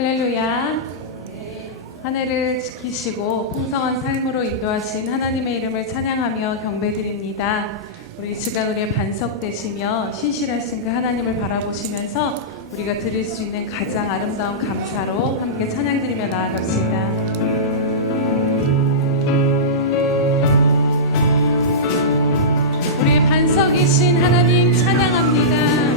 할렐루야. 한 해를 지키시고 풍성한 삶으로 인도하신 하나님의 이름을 찬양하며 경배드립니다. 우리 시간 우리의 반석 되시며 신실하신 그 하나님을 바라보시면서 우리가 드릴 수 있는 가장 아름다운 감사로 함께 찬양드리며 나아갑시다. 우리의 반석이신 하나님 찬양합니다.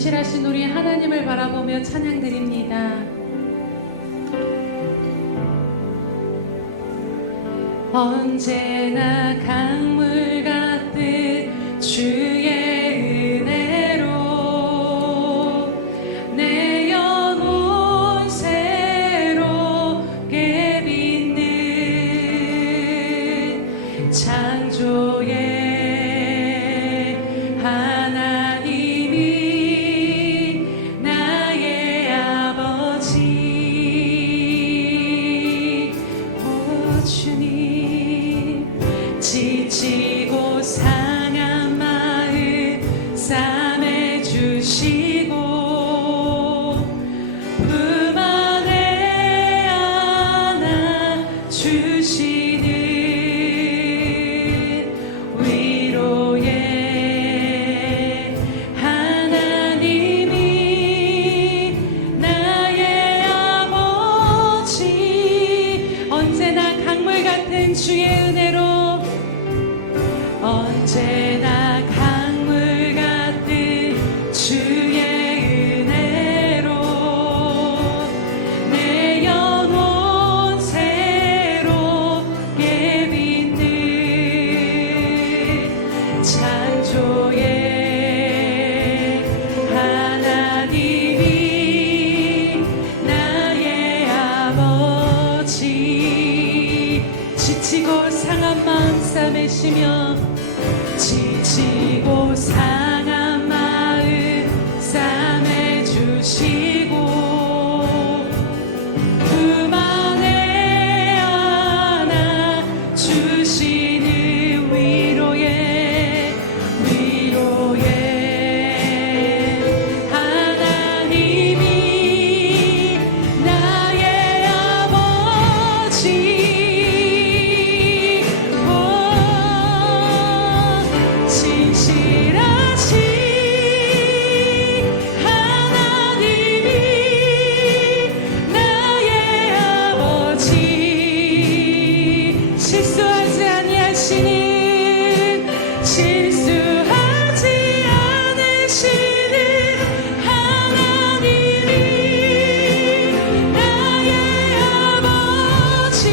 신실하신 우리 하나님을 바라보며 찬양드립니다. 언제나 강물 같듯 주의 은혜로 내 영혼 새롭게 빛는 주님 지치고 상한 마음 싸매 주시고 품 안에 안아 주시는 위로의 하나님이 나의 아버지 언제나 강물 같은 주의 은혜로 언제나 강물 같은 주의 은혜로 내 영혼 새롭게 빛는 창조의 하나님이 나의 아버지 지치고 상한 마음 싸매시며 지치고 상한 마음 싸매 주시고 품 안에 안아 주시는 위로의 하나님이 나의 아버지 진실하신 하나님이 나의 아버지 실수하지 아니하시는 실수하지 않으시는 하나님이 나의 아버지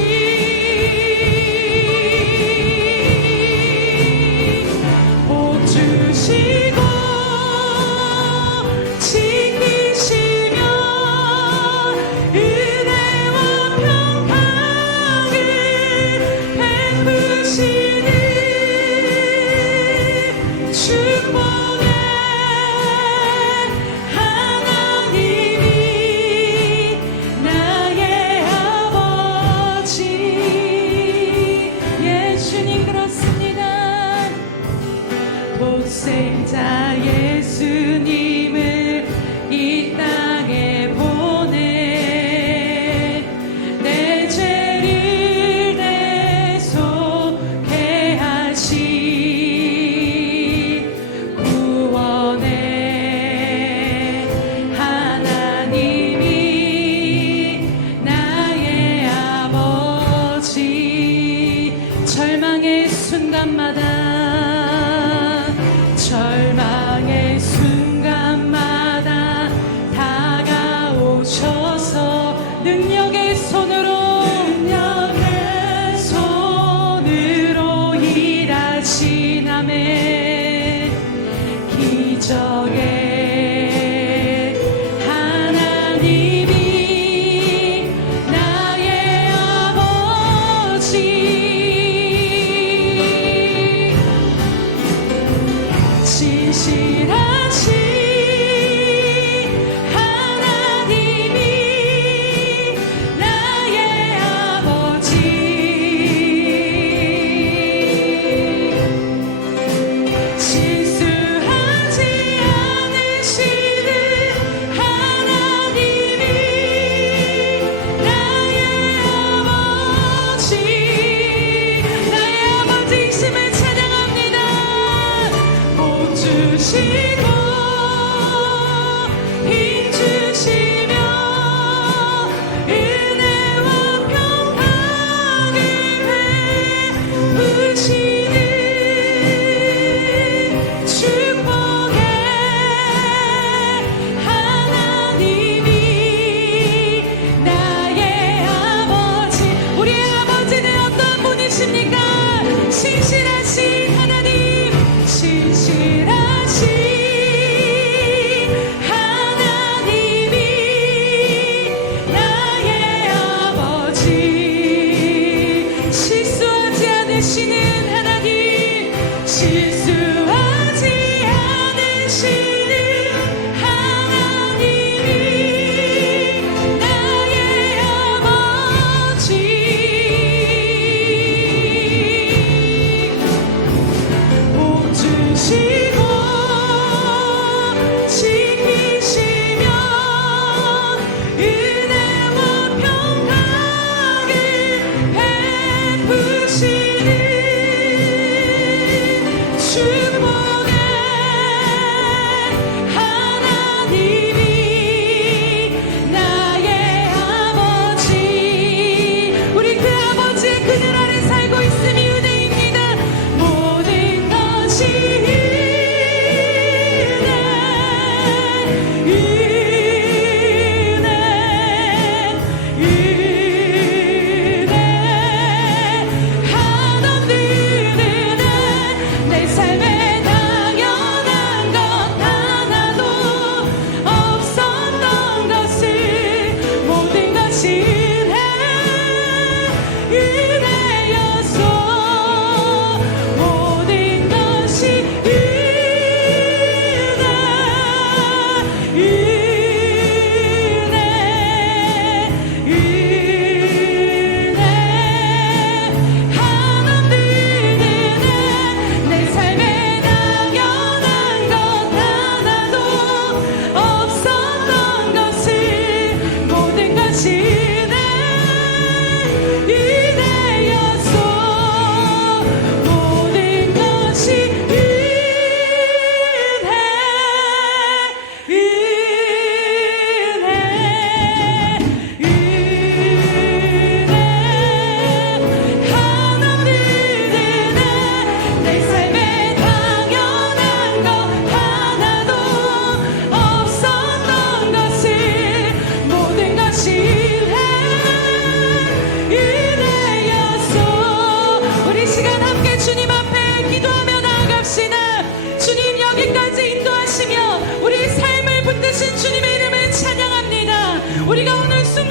복 주시고 지키시며 은혜와 평강을 베푸시는 축복의 하나님이 나의 아버지 예수님 그렇습니다. 독생자 예수님을 이 땅에 보내 내 죄를 대속해 하신 구원의 하나님이 나의 아버지 절망의 순간마다 다가오셔서 능력의 손으로 일하시나매 기적의 하나님이 나의 아버지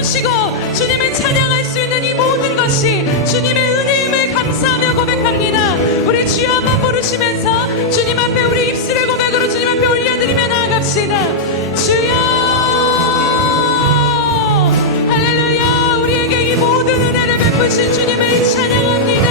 부르시고 주님을 찬양할 수 있는 이 모든 것이 주님의 은혜임을 감사하며 고백합니다. 우리 주여 한번 부르시면서 주님 앞에 우리 입술의 고백으로 주님 앞에 올려드리며 나아갑시다. 주여 할렐루야. 우리에게 이 모든 은혜를 베푸신 주님을 찬양합니다.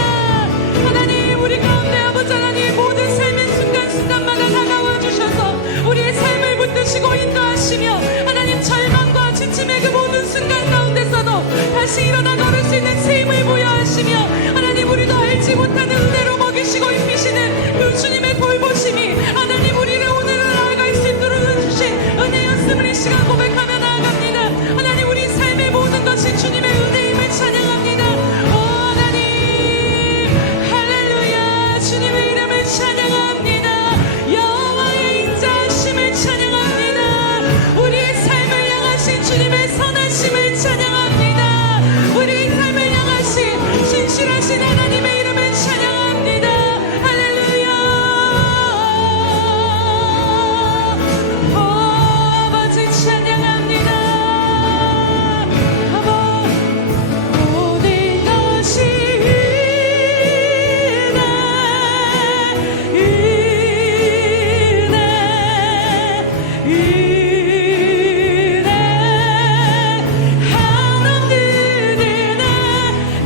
하나님 우리 가운데 아버지 하나님 모든 삶의 순간순간마다 다가와 주셔서 우리의 삶을 붙드시고 인도하시며 하나님 절망과 지침의 그 모든 순간 가운데서도 다시 일어나 걸을 수 있는 새 힘을 부여하시며 하나님 우리도 알지 못하는 은혜로 먹이시고 입히시는 그 주님의 돌보심이 하나님 우리를 오늘을 나아갈 수 있도록 주신 은혜였음을 이 시간 고백하며 나아갑니다. 하나님 우리 삶의 모든 것이 주님의 은혜임을 찬양합니다. 오 하나님 할렐루야. 주님의 이름을 찬양합니다. 여호와의 인자하심을 찬양합니다. 우리의 삶을 향하신 주님의 선하심을 찬양합니다. 우리의 삶을 향하신 신실하신 하나님의 이름을 찬양합니다. 할렐루야. 오 아버지 찬양합니다. 아버 모든 것이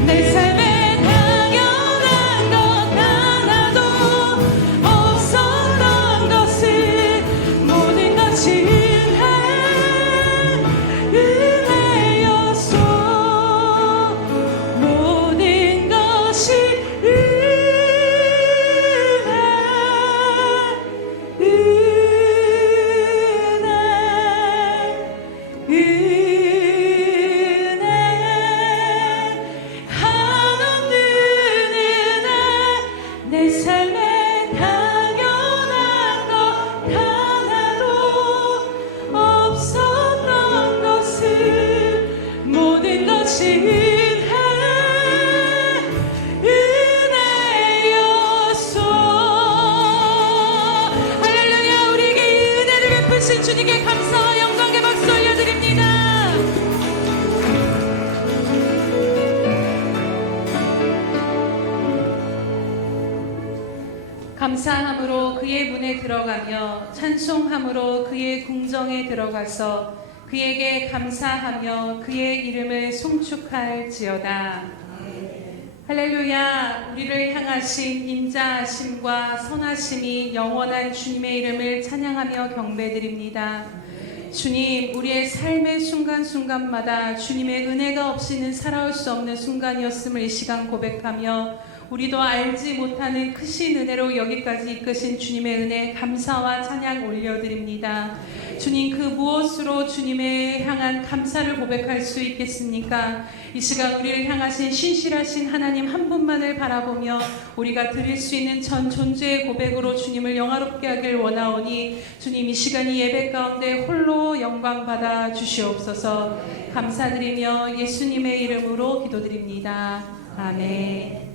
내 삶에 당연한 것 하나도 없었던 것을 모든 것이 은혜였소. 모든 것이 한없는 은혜. 내 삶에 당연한 것 하나도 없었던 것을 모든 것이 은혜였소. 할렐루야. 우리에게 이 은혜를 베푸신 주님께 감사와 영광의 박수 올려드립니다. 감사함으로 그의 문에 들어가며 찬송함으로 그의 궁정에 들어가서 그에게 감사하며 그의 이름을 송축할지어다. 할렐루야. 우리를 향하신 인자하심과 선하심이 영원한 주님의 이름을 찬양하며 경배드립니다. 주님, 우리의 삶의 순간순간마다 주님의 은혜가 없이는 살아올 수 없는 순간이었음을 이 시간 고백하며 우리도 알지 못하는 크신 은혜로 여기까지 이끄신 주님의 은혜 감사와 찬양 올려드립니다. 주님, 그 무엇으로 주님의 향한 감사를 고백할 수 있겠습니까? 이 시간 우리를 향하신 신실하신 하나님 한 분만을 바라보며 우리가 드릴 수 있는 전 존재의 고백으로 주님을 영화롭게 하길 원하오니 주님, 이 시간 이 예배 가운데 홀로 영광 받아 주시옵소서. 감사드리며 예수님의 이름으로 기도드립니다. 아멘.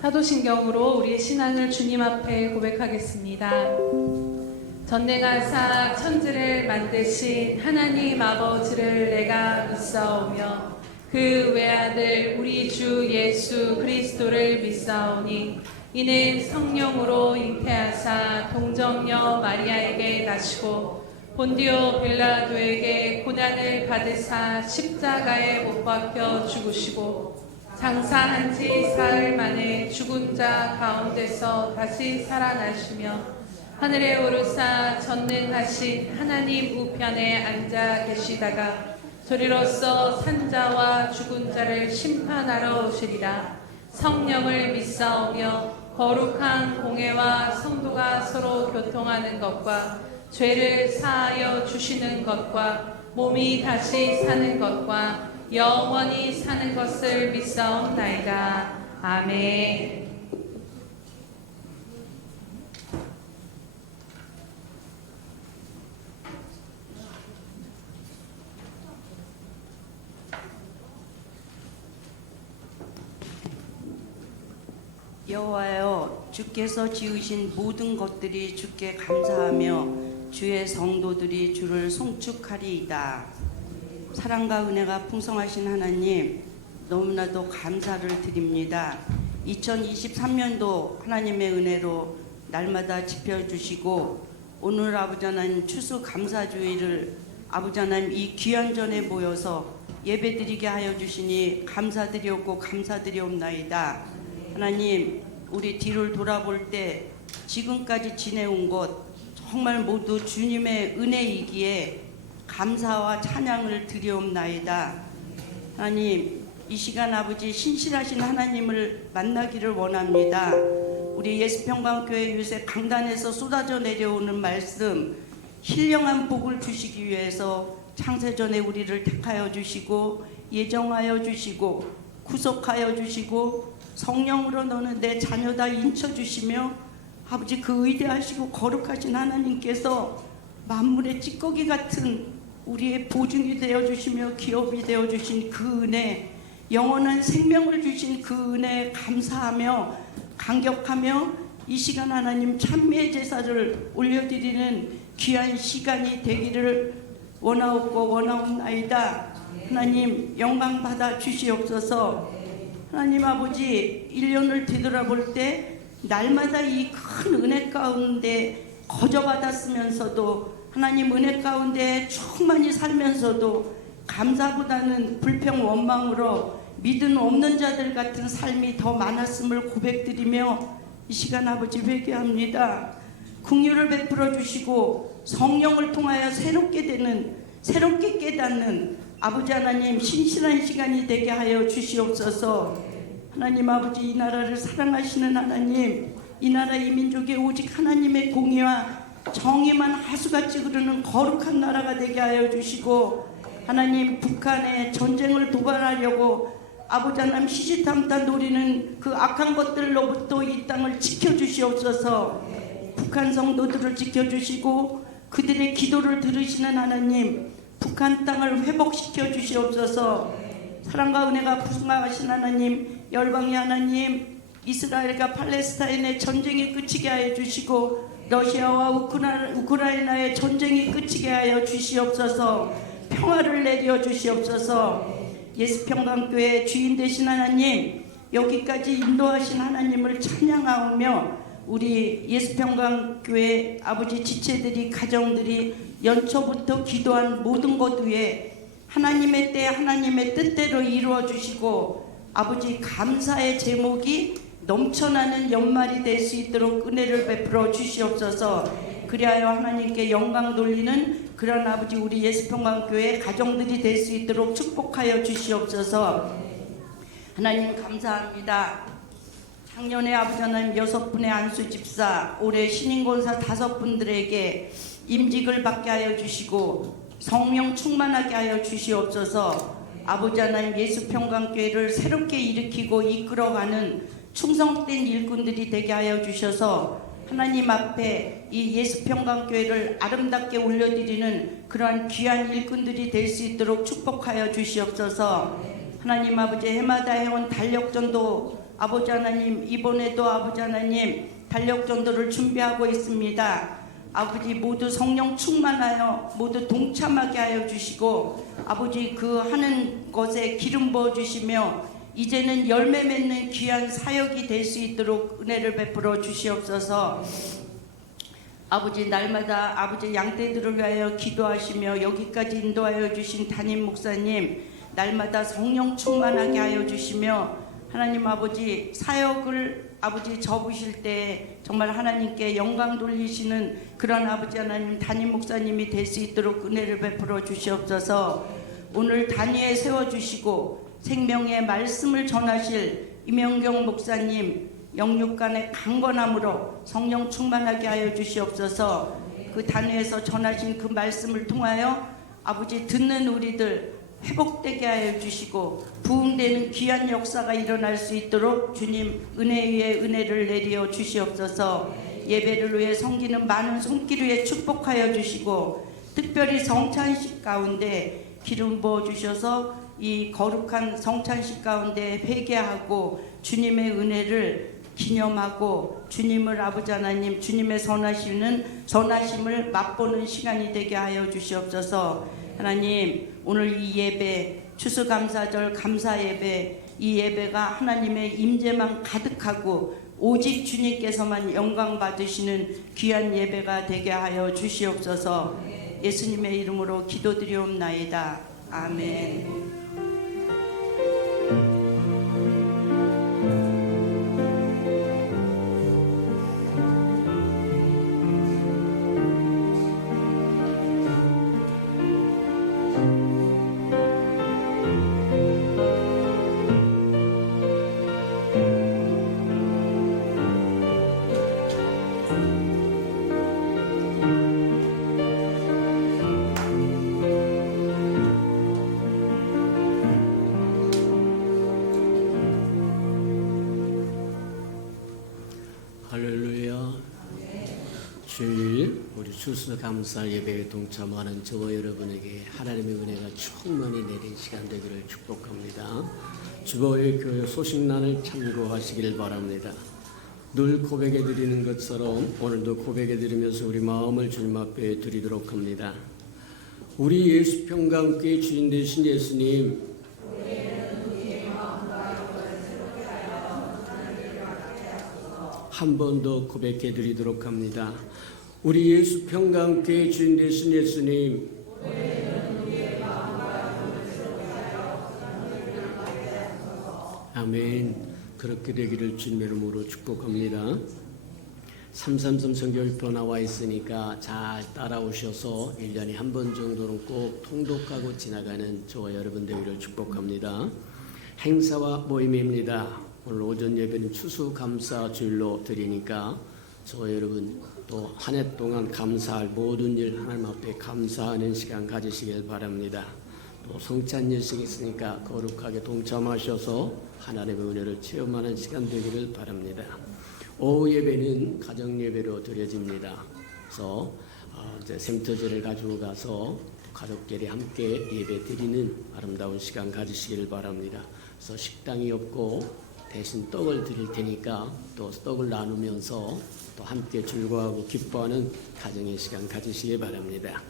사도신경으로 우리의 신앙을 주님 앞에 고백하겠습니다. 전능하사 천지를 만드신 하나님 아버지를 내가 믿사오며 그 외아들 우리 주 예수 그리스도를 믿사오니 이는 성령으로 잉태하사 동정녀 마리아에게 나시고 본디오 빌라도에게 고난을 받으사 십자가에 못 박혀 죽으시고 장사한 지 사흘 만에 죽은 자 가운데서 다시 살아나시며 하늘에 오르사 전능하신 하나님 우편에 앉아 계시다가 저리로서 산자와 죽은 자를 심판하러 오시리라. 성령을 믿사오며 거룩한 공회와 성도가 서로 교통하는 것과 죄를 사하여 주시는 것과 몸이 다시 사는 것과 영원히 사는 것을 믿사옵나이다. 아멘. 여호와여, 주께서 지으신 모든 것들이 주께 감사하며 주의 성도들이 주를 송축하리이다. 사랑과 은혜가 풍성하신 하나님, 너무나도 감사를 드립니다. 2023년도 하나님의 은혜로 날마다 지켜주시고, 오늘 아버지 하나님 추수감사주의를 아버지 하나님 이 귀한 전에 모여서 예배드리게 하여 주시니 감사드리옵고 감사드리옵나이다. 하나님, 우리 뒤를 돌아볼 때 지금까지 지내온 것 정말 모두 주님의 은혜이기에 감사와 찬양을 드리옵나이다. 하나님, 이 시간 아버지 신실하신 하나님을 만나기를 원합니다. 우리 예수평강교회 요새 강단에서 쏟아져 내려오는 말씀, 신령한 복을 주시기 위해서 창세전에 우리를 택하여 주시고 예정하여 주시고 구속하여 주시고 성령으로 너는 내 자녀다 인쳐주시며 아버지 그 위대하시고 거룩하신 하나님께서 만물의 찌꺼기 같은 우리의 보증이 되어주시며 기업이 되어주신 그 은혜, 영원한 생명을 주신 그 은혜에 감사하며 감격하며 이 시간 하나님 찬미의 제사를 올려드리는 귀한 시간이 되기를 원하옵고 원하옵나이다. 하나님 영광 받아 주시옵소서. 하나님 아버지 1년을 되돌아볼 때 날마다 이 큰 은혜 가운데 거저받았으면서도 하나님 은혜 가운데 충만히 살면서도 감사보다는 불평 원망으로 믿음 없는 자들 같은 삶이 더 많았음을 고백드리며 이 시간 아버지 회개합니다. 긍휼을 베풀어 주시고 성령을 통하여 새롭게 깨닫는 아버지 하나님 신실한 시간이 되게 하여 주시옵소서. 하나님 아버지 이 나라를 사랑하시는 하나님, 이 나라 이 민족이 오직 하나님의 공의와 정의만 하수같이 흐르는 거룩한 나라가 되게 하여 주시고, 하나님 북한에 전쟁을 도발하려고 아버지 하나님 시시탐탐 노리는 그 악한 것들로부터 이 땅을 지켜주시옵소서. 북한 성도들을 지켜주시고 그들의 기도를 들으시는 하나님, 북한 땅을 회복시켜 주시옵소서. 사랑과 은혜가 풍성하신 하나님, 열방의 하나님, 이스라엘과 팔레스타인의 전쟁이 끝이게 하여 주시고 러시아와 우크라이나의 전쟁이 끝이게 하여 주시옵소서. 평화를 내려 주시옵소서. 예수평강교회 주인 되신 하나님, 여기까지 인도하신 하나님을 찬양하오며 우리 예수평강교회 아버지 지체들이 가정들이 연초부터 기도한 모든 것 위에 하나님의 때 하나님의 뜻대로 이루어 주시고 아버지 감사의 제목이 넘쳐나는 연말이 될 수 있도록 은혜를 베풀어 주시옵소서. 그리하여 하나님께 영광 돌리는 그런 아버지 우리 예수평강교회 가정들이 될 수 있도록 축복하여 주시옵소서. 하나님 감사합니다. 작년에 아버지 하나님 6분의 안수 집사, 올해 신인권사 5분들에게 임직을 받게 하여 주시고 성령 충만하게 하여 주시옵소서. 아버지 하나님 예수평강교회를 새롭게 일으키고 이끌어가는 충성된 일꾼들이 되게 하여 주셔서 하나님 앞에 이 예수평강교회를 아름답게 올려드리는 그러한 귀한 일꾼들이 될 수 있도록 축복하여 주시옵소서. 하나님 아버지 해마다 해온 달력전도 아버지 하나님 이번에도 아버지 하나님 달력전도를 준비하고 있습니다. 아버지 모두 성령 충만하여 모두 동참하게 하여 주시고 아버지 그 하는 것에 기름 부어 주시며 이제는 열매 맺는 귀한 사역이 될 수 있도록 은혜를 베풀어 주시옵소서. 아버지 날마다 아버지 양떼들을 위하여 기도하시며 여기까지 인도하여 주신 담임 목사님 날마다 성령 충만하게 하여 주시며 하나님 아버지 사역을 아버지 접으실 때 정말 하나님께 영광 돌리시는 그런 아버지 하나님 담임 목사님이 될 수 있도록 은혜를 베풀어 주시옵소서. 오늘 단위에 세워주시고 생명의 말씀을 전하실 이명경 목사님 영육간의 강건함으로 성령 충만하게 하여 주시옵소서. 그 단위에서 전하신 그 말씀을 통하여 아버지 듣는 우리들 회복되게 하여 주시고 부흥되는 귀한 역사가 일어날 수 있도록 주님 은혜 위에 은혜를 내려 주시옵소서. 예배를 위해 섬기는 많은 손길 위에 축복하여 주시고 특별히 성찬식 가운데 기름 부어 주셔서 이 거룩한 성찬식 가운데 회개하고 주님의 은혜를 기념하고 주님을 아버지 하나님 주님의 선하심을 맛보는 시간이 되게 하여 주시옵소서. 하나님 오늘 이 예배 추수감사절 감사예배 이 예배가 하나님의 임재만 가득하고 오직 주님께서만 영광 받으시는 귀한 예배가 되게 하여 주시옵소서. 예수님의 이름으로 기도드리옵나이다. 아멘. 할렐루야. 주일 우리 추수감사 예배에 동참하는 저와 여러분에게 하나님의 은혜가 충만히 내린 시간 되기를 축복합니다. 주보의 교회 소식란을 참고하시길 바랍니다. 늘 고백해 드리는 것처럼 오늘도 고백해 드리면서 우리 마음을 주님 앞에 드리도록 합니다. 우리 예수평강교회 주인 되신 예수님, 한 번 더 고백해 드리도록 합니다. 우리 예수평강교회 주인 되신 예수님, 아멘. 그렇게 되기를 주님의 이름으로 축복합니다. 333 성경일보 나와 있으니까 잘 따라오셔서 1년에 한 번 정도는 꼭 통독하고 지나가는 저와 여러분 되기를 축복합니다. 행사와 모임입니다. 오늘 오전 예배는 추수감사 주일로 드리니까 저와 여러분 또 한 해 동안 감사할 모든 일 하나님 앞에 감사하는 시간 가지시길 바랍니다. 또 성찬 예식이 있으니까 거룩하게 동참하셔서 하나님의 은혜를 체험하는 시간 되기를 바랍니다. 오후 예배는 가정 예배로 드려집니다. 그래서 이제 생터제를 가지고 가서 가족끼리 함께 예배 드리는 아름다운 시간 가지시길 바랍니다. 그래서 식당이 없고 대신 떡을 드릴 테니까 또 떡을 나누면서 또 함께 즐거워하고 기뻐하는 가정의 시간 가지시기 바랍니다.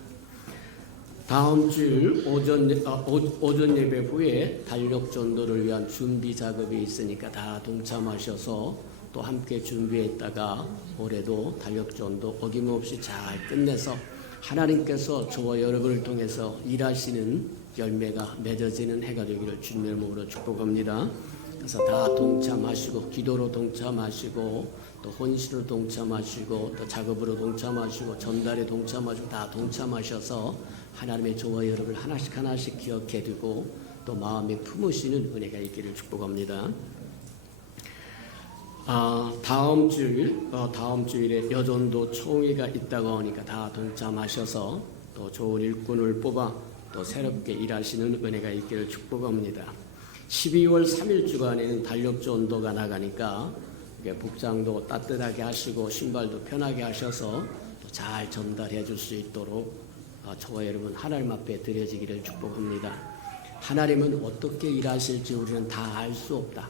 다음 주일 오전 예배 후에 달력 전도를 위한 준비 작업이 있으니까 다 동참하셔서 또 함께 준비했다가 올해도 달력 전도 어김없이 잘 끝내서 하나님께서 저와 여러분을 통해서 일하시는 열매가 맺어지는 해가 되기를 주님의 이름으로 축복합니다. 그래서 다 동참하시고 기도로 동참하시고 또 혼신으로 동참하시고 또 작업으로 동참하시고 전달에 동참하시고 다 동참하셔서 하나님의 저와 여러분을 하나씩 하나씩 기억해 두고 또 마음에 품으시는 은혜가 있기를 축복합니다. 다음 주일에 여전도 총회가 있다고 하니까 다 동참하셔서 또 좋은 일꾼을 뽑아 또 새롭게 일하시는 은혜가 있기를 축복합니다. 12월 3일 주간에는 달력 전도가 나가니까 복장도 따뜻하게 하시고 신발도 편하게 하셔서 잘 전달해 줄 수 있도록 저와 여러분 하나님 앞에 드려지기를 축복합니다. 하나님은 어떻게 일하실지 우리는 다 알 수 없다.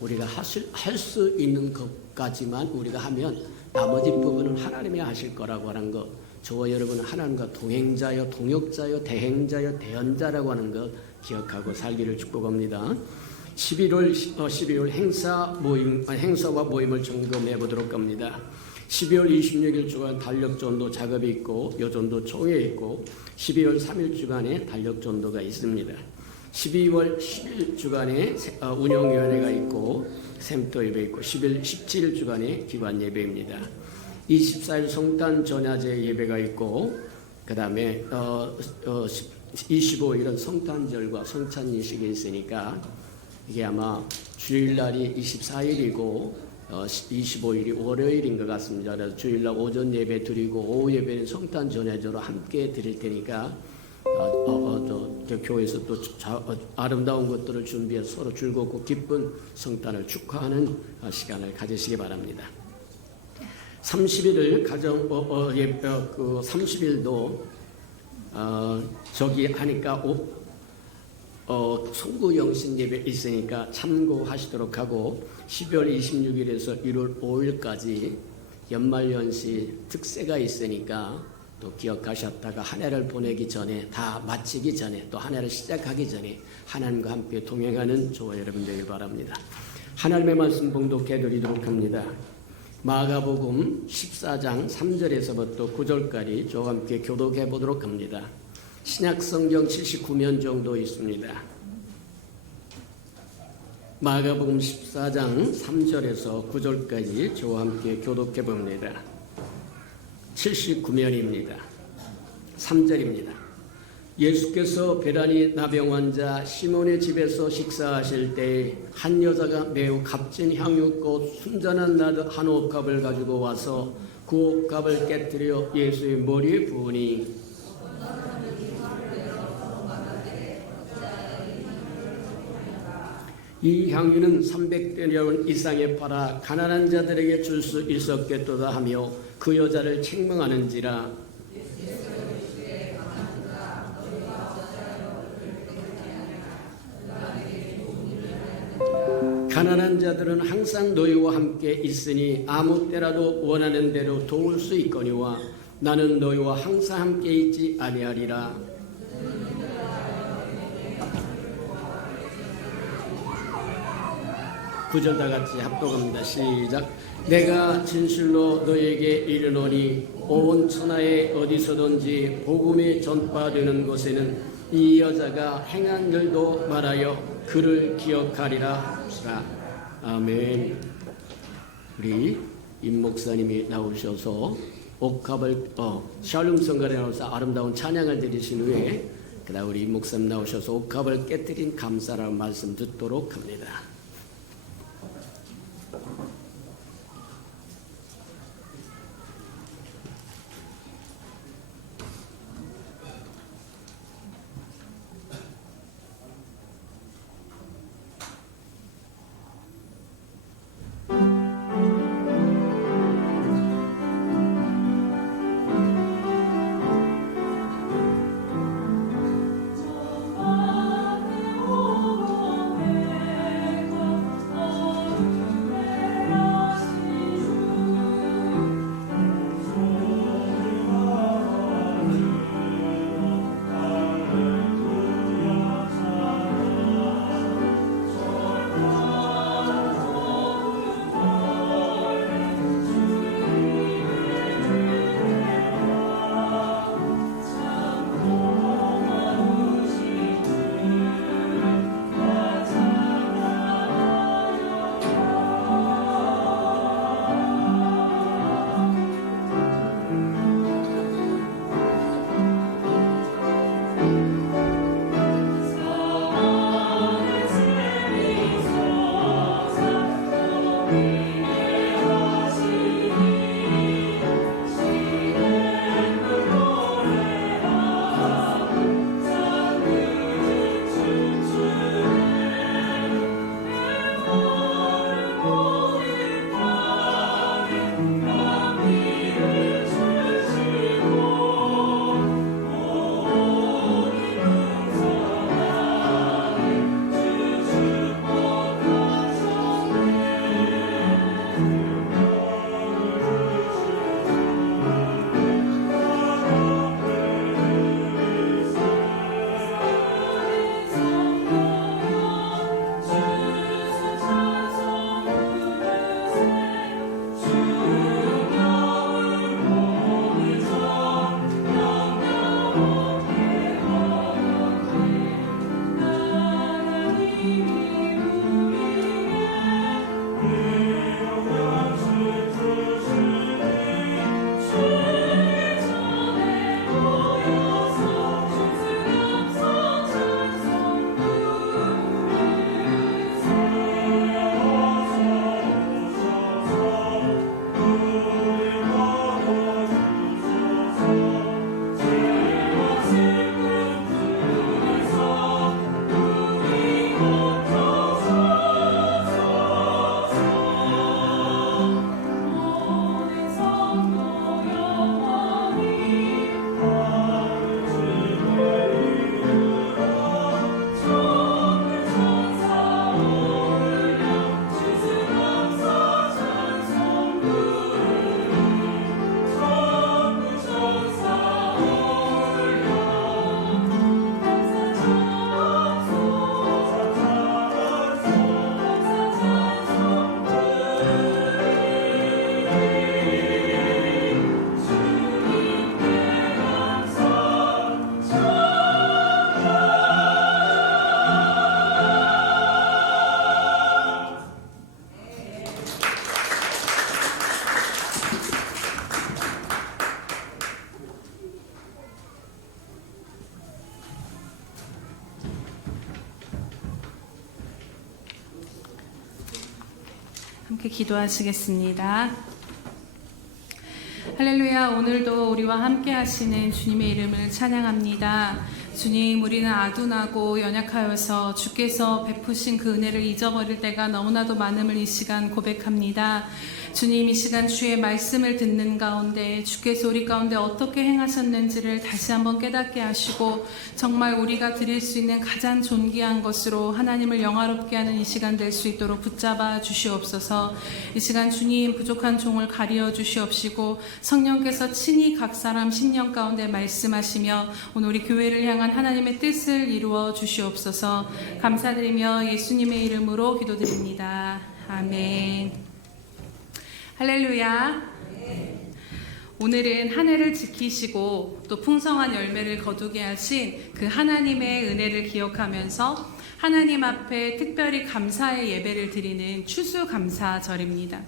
우리가 할 수 있는 것까지만 우리가 하면 나머지 부분은 하나님이 하실 거라고 하는 것, 저와 여러분은 하나님과 동행자여 동역자여 대행자여 대연자라고 하는 것 기억하고 살기를 축복합니다. 12월 행사와 모임을 점검해 보도록 합니다. 12월 26일 주간 달력 전도 작업이 있고 여전도 총회 있고 12월 3일 주간에 달력 전도가 있습니다. 12월 10일 주간에 운영위원회가 있고 샘터 예배 있고 17일 주간에 기관 예배입니다. 24일 성탄 전야제 예배가 있고 그 다음에 25일은 성탄절과 성찬 예식이 있으니까 이게 아마 주일날이 24일이고 25일이 월요일인 것 같습니다. 그래서 주일날 오전 예배 드리고 오후 예배는 성탄 전야제로 함께 드릴 테니까 교회에서 또 아름다운 것들을 준비해서 서로 즐겁고 기쁜 성탄을 축하하는 시간을 가지시기 바랍니다. 30일을 30일도 저기 하니까 송구 영신 예배 있으니까 참고하시도록 하고 12월 26일에서 1월 5일까지 연말연시 특세가 있으니까 또 기억하셨다가 한 해를 보내기 전에 다 마치기 전에 또 한 해를 시작하기 전에 하나님과 함께 동행하는 저와 여러분 되길 바랍니다. 하나님의 말씀 봉독해 드리도록 합니다. 마가복음 14장 3절에서부터 9절까지 저와 함께 교독해 보도록 합니다. 신약성경 79면 정도 있습니다. 마가복음 14장 3절에서 9절까지 저와 함께 교독해 봅니다. 79면입니다. 3절입니다. 예수께서 베라니 나병 환자 시몬의 집에서 식사하실 때 한 여자가 매우 값진 향유꽃 순전한 나드 한 옥갑을 가지고 와서 그 옥갑을 깨뜨려 예수의 머리에 부으니 이 향유는 300데나리온 이상에 팔아 가난한 자들에게 줄 수 있었겠도다 하며 그 여자를 책망하는지라. 가난한 자들은 항상 너희와 함께 있으니 아무 때라도 원하는 대로 도울 수 있거니와 나는 너희와 항상 함께 있지 아니하리라. 구절 다 같이 합독합니다. 시작. 내가 진실로 너희에게 이르노니 온 천하에 어디서든지 복음이 전파되는 곳에는 이 여자가 행한 일도 말하여 그를 기억하리라. 아멘. 우리 임 목사님이 나오셔서 옥합을 샬롬 성가에 나와서 아름다운 찬양을 드리신 후에 그다음 우리 임 목사님 나오셔서 옥합을 깨뜨린 감사라는 말씀 듣도록 합니다. 함께 기도하시겠습니다. 할렐루야. 오늘도 우리와 함께 하시는 주님의 이름을 찬양합니다. 주님, 우리는 아둔하고 연약하여서 주께서 베푸신 그 은혜를 잊어버릴 때가 너무나도 많음을 이 시간 고백합니다. 주님, 이 시간 주의 말씀을 듣는 가운데 주께서 우리 가운데 어떻게 행하셨는지를 다시 한번 깨닫게 하시고 정말 우리가 드릴 수 있는 가장 존귀한 것으로 하나님을 영화롭게 하는 이 시간 될 수 있도록 붙잡아 주시옵소서. 이 시간 주님, 부족한 종을 가리어 주시옵시고 성령께서 친히 각 사람 심령 가운데 말씀하시며 오늘 우리 교회를 향한 하나님의 뜻을 이루어 주시옵소서. 감사드리며 예수님의 이름으로 기도드립니다. 아멘. 할렐루야. 오늘은 한 해를 지키시고 또 풍성한 열매를 거두게 하신 그 하나님의 은혜를 기억하면서 하나님 앞에 특별히 감사의 예배를 드리는 추수감사절입니다.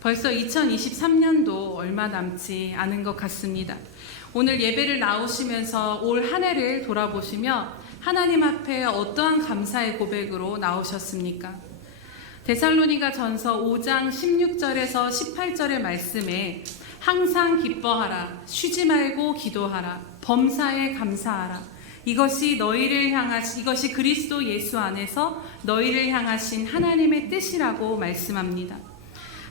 벌써 2023년도 얼마 남지 않은 것 같습니다. 오늘 예배를 나오시면서 올 한 해를 돌아보시며 하나님 앞에 어떠한 감사의 고백으로 나오셨습니까? 데살로니가 전서 5장 16절에서 18절의 말씀에 항상 기뻐하라, 쉬지 말고 기도하라, 범사에 감사하라. 이것이 그리스도 예수 안에서 너희를 향하신 하나님의 뜻이라고 말씀합니다.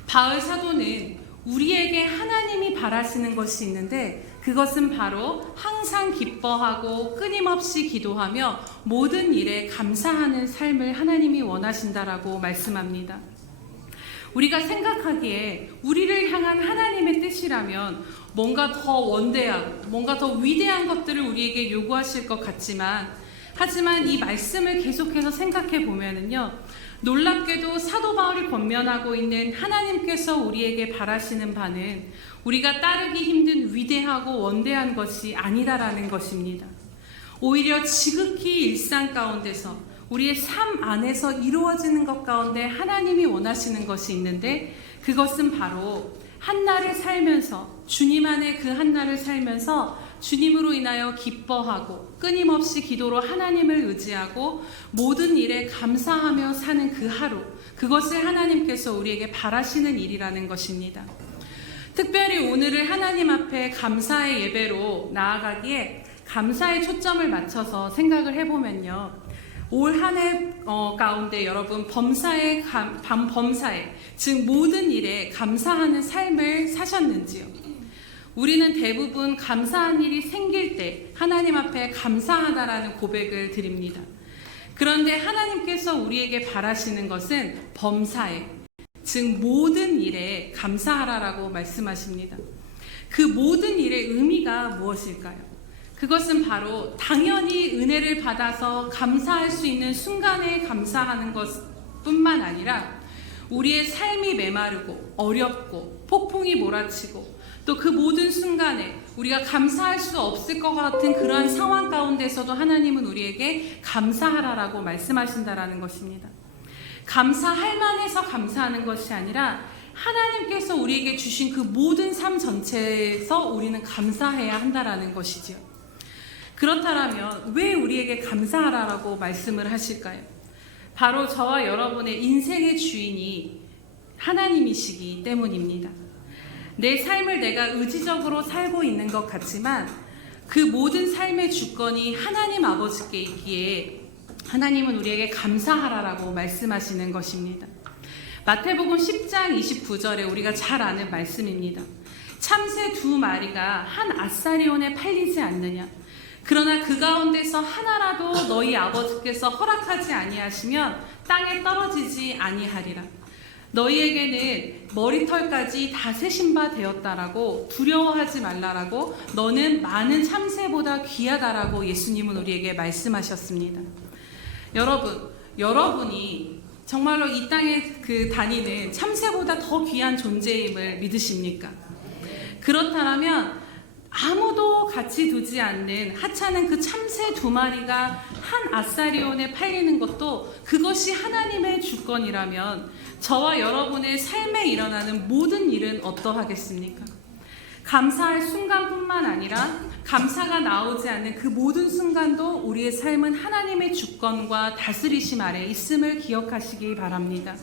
바울 사도는 우리에게 하나님이 바라시는 것이 있는데 그것은 바로 항상 기뻐하고 끊임없이 기도하며 모든 일에 감사하는 삶을 하나님이 원하신다라고 말씀합니다. 우리가 생각하기에 우리를 향한 하나님의 뜻이라면 뭔가 더 원대하고 뭔가 더 위대한 것들을 우리에게 요구하실 것 같지만 하지만 이 말씀을 계속해서 생각해 보면은요, 놀랍게도 사도 바울이 권면하고 있는 하나님께서 우리에게 바라시는 바는 우리가 따르기 힘든 위대하고 원대한 것이 아니다라는 것입니다. 오히려 지극히 일상 가운데서 우리의 삶 안에서 이루어지는 것 가운데 하나님이 원하시는 것이 있는데 그것은 바로 한날을 살면서 주님 안에 그 한날을 살면서 주님으로 인하여 기뻐하고 끊임없이 기도로 하나님을 의지하고 모든 일에 감사하며 사는 그 하루, 그것을 하나님께서 우리에게 바라시는 일이라는 것입니다. 특별히 오늘을 하나님 앞에 감사의 예배로 나아가기에 감사의 초점을 맞춰서 생각을 해보면요, 올 한 해 가운데 여러분 범사에 즉 모든 일에 감사하는 삶을 사셨는지요? 우리는 대부분 감사한 일이 생길 때 하나님 앞에 감사하다라는 고백을 드립니다. 그런데 하나님께서 우리에게 바라시는 것은 범사에, 즉 모든 일에 감사하라라고 말씀하십니다. 그 모든 일의 의미가 무엇일까요? 그것은 바로 당연히 은혜를 받아서 감사할 수 있는 순간에 감사하는 것뿐만 아니라 우리의 삶이 메마르고 어렵고 폭풍이 몰아치고 또 그 모든 순간에 우리가 감사할 수 없을 것 같은 그러한 상황 가운데서도 하나님은 우리에게 감사하라라고 말씀하신다라는 것입니다. 감사할 만해서 감사하는 것이 아니라 하나님께서 우리에게 주신 그 모든 삶 전체에서 우리는 감사해야 한다라는 것이지요. 그렇다면 왜 우리에게 감사하라라고 말씀을 하실까요? 바로 저와 여러분의 인생의 주인이 하나님이시기 때문입니다. 내 삶을 내가 의지적으로 살고 있는 것 같지만 그 모든 삶의 주권이 하나님 아버지께 있기에 하나님은 우리에게 감사하라라고 말씀하시는 것입니다. 마태복음 10장 29절에 우리가 잘 아는 말씀입니다. 참새 2마리가 한 아사리온에 팔리지 않느냐? 그러나 그 가운데서 하나라도 너희 아버지께서 허락하지 아니하시면 땅에 떨어지지 아니하리라. 너희에게는 머리털까지 다 세신 바 되었다라고, 두려워하지 말라라고, 너는 많은 참새보다 귀하다라고 예수님은 우리에게 말씀하셨습니다. 여러분이 정말로 이 땅에 다니는 참새보다 더 귀한 존재임을 믿으십니까? 그렇다면 아무도 같이 두지 않는 하찮은 그 참새 2마리가 한 아사리온에 팔리는 것도 그것이 하나님의 주권이라면 저와 여러분의 삶에 일어나는 모든 일은 어떠하겠습니까? 감사할 순간뿐만 아니라 감사가 나오지 않는 그 모든 순간도 우리의 삶은 하나님의 주권과 다스리심 아래 있음을 기억하시기 바랍니다.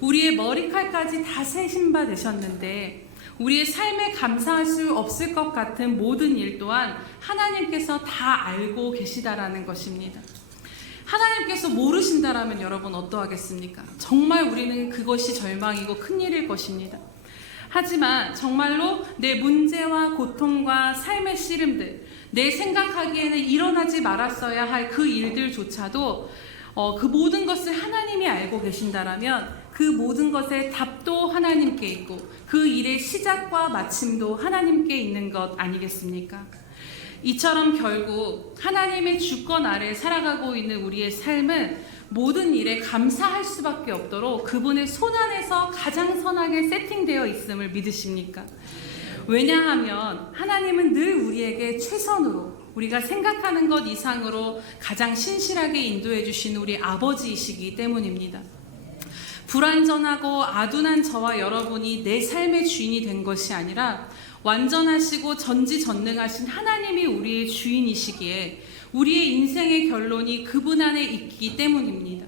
우리의 머리칼까지 다 세신 바 되셨는데 우리의 삶에 감사할 수 없을 것 같은 모든 일 또한 하나님께서 다 알고 계시다라는 것입니다. 하나님께서 모르신다라면 여러분 어떠하겠습니까? 정말 우리는 그것이 절망이고 큰일일 것입니다. 하지만 정말로 내 문제와 고통과 삶의 씨름들, 내 생각하기에는 일어나지 말았어야 할 그 일들조차도 그 모든 것을 하나님이 알고 계신다라면 그 모든 것의 답도 하나님께 있고 그 일의 시작과 마침도 하나님께 있는 것 아니겠습니까? 이처럼 결국 하나님의 주권 아래 살아가고 있는 우리의 삶은 모든 일에 감사할 수밖에 없도록 그분의 손 안에서 가장 선하게 세팅되어 있음을 믿으십니까? 왜냐하면 하나님은 늘 우리에게 최선으로 우리가 생각하는 것 이상으로 가장 신실하게 인도해 주신 우리 아버지이시기 때문입니다. 불완전하고 아둔한 저와 여러분이 내 삶의 주인이 된 것이 아니라 완전하시고 전지전능하신 하나님이 우리의 주인이시기에 우리의 인생의 결론이 그분 안에 있기 때문입니다.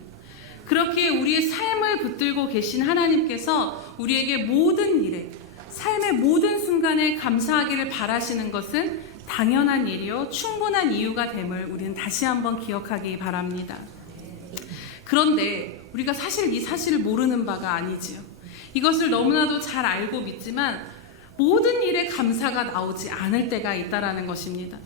그렇게 우리의 삶을 붙들고 계신 하나님께서 우리에게 모든 일에 삶의 모든 순간에 감사하기를 바라시는 것은 당연한 일이요 충분한 이유가 됨을 우리는 다시 한번 기억하기 바랍니다. 그런데 우리가 사실 이 사실을 모르는 바가 아니지요. 이것을 너무나도 잘 알고 믿지만 모든 일에 감사가 나오지 않을 때가 있다라는 것입니다.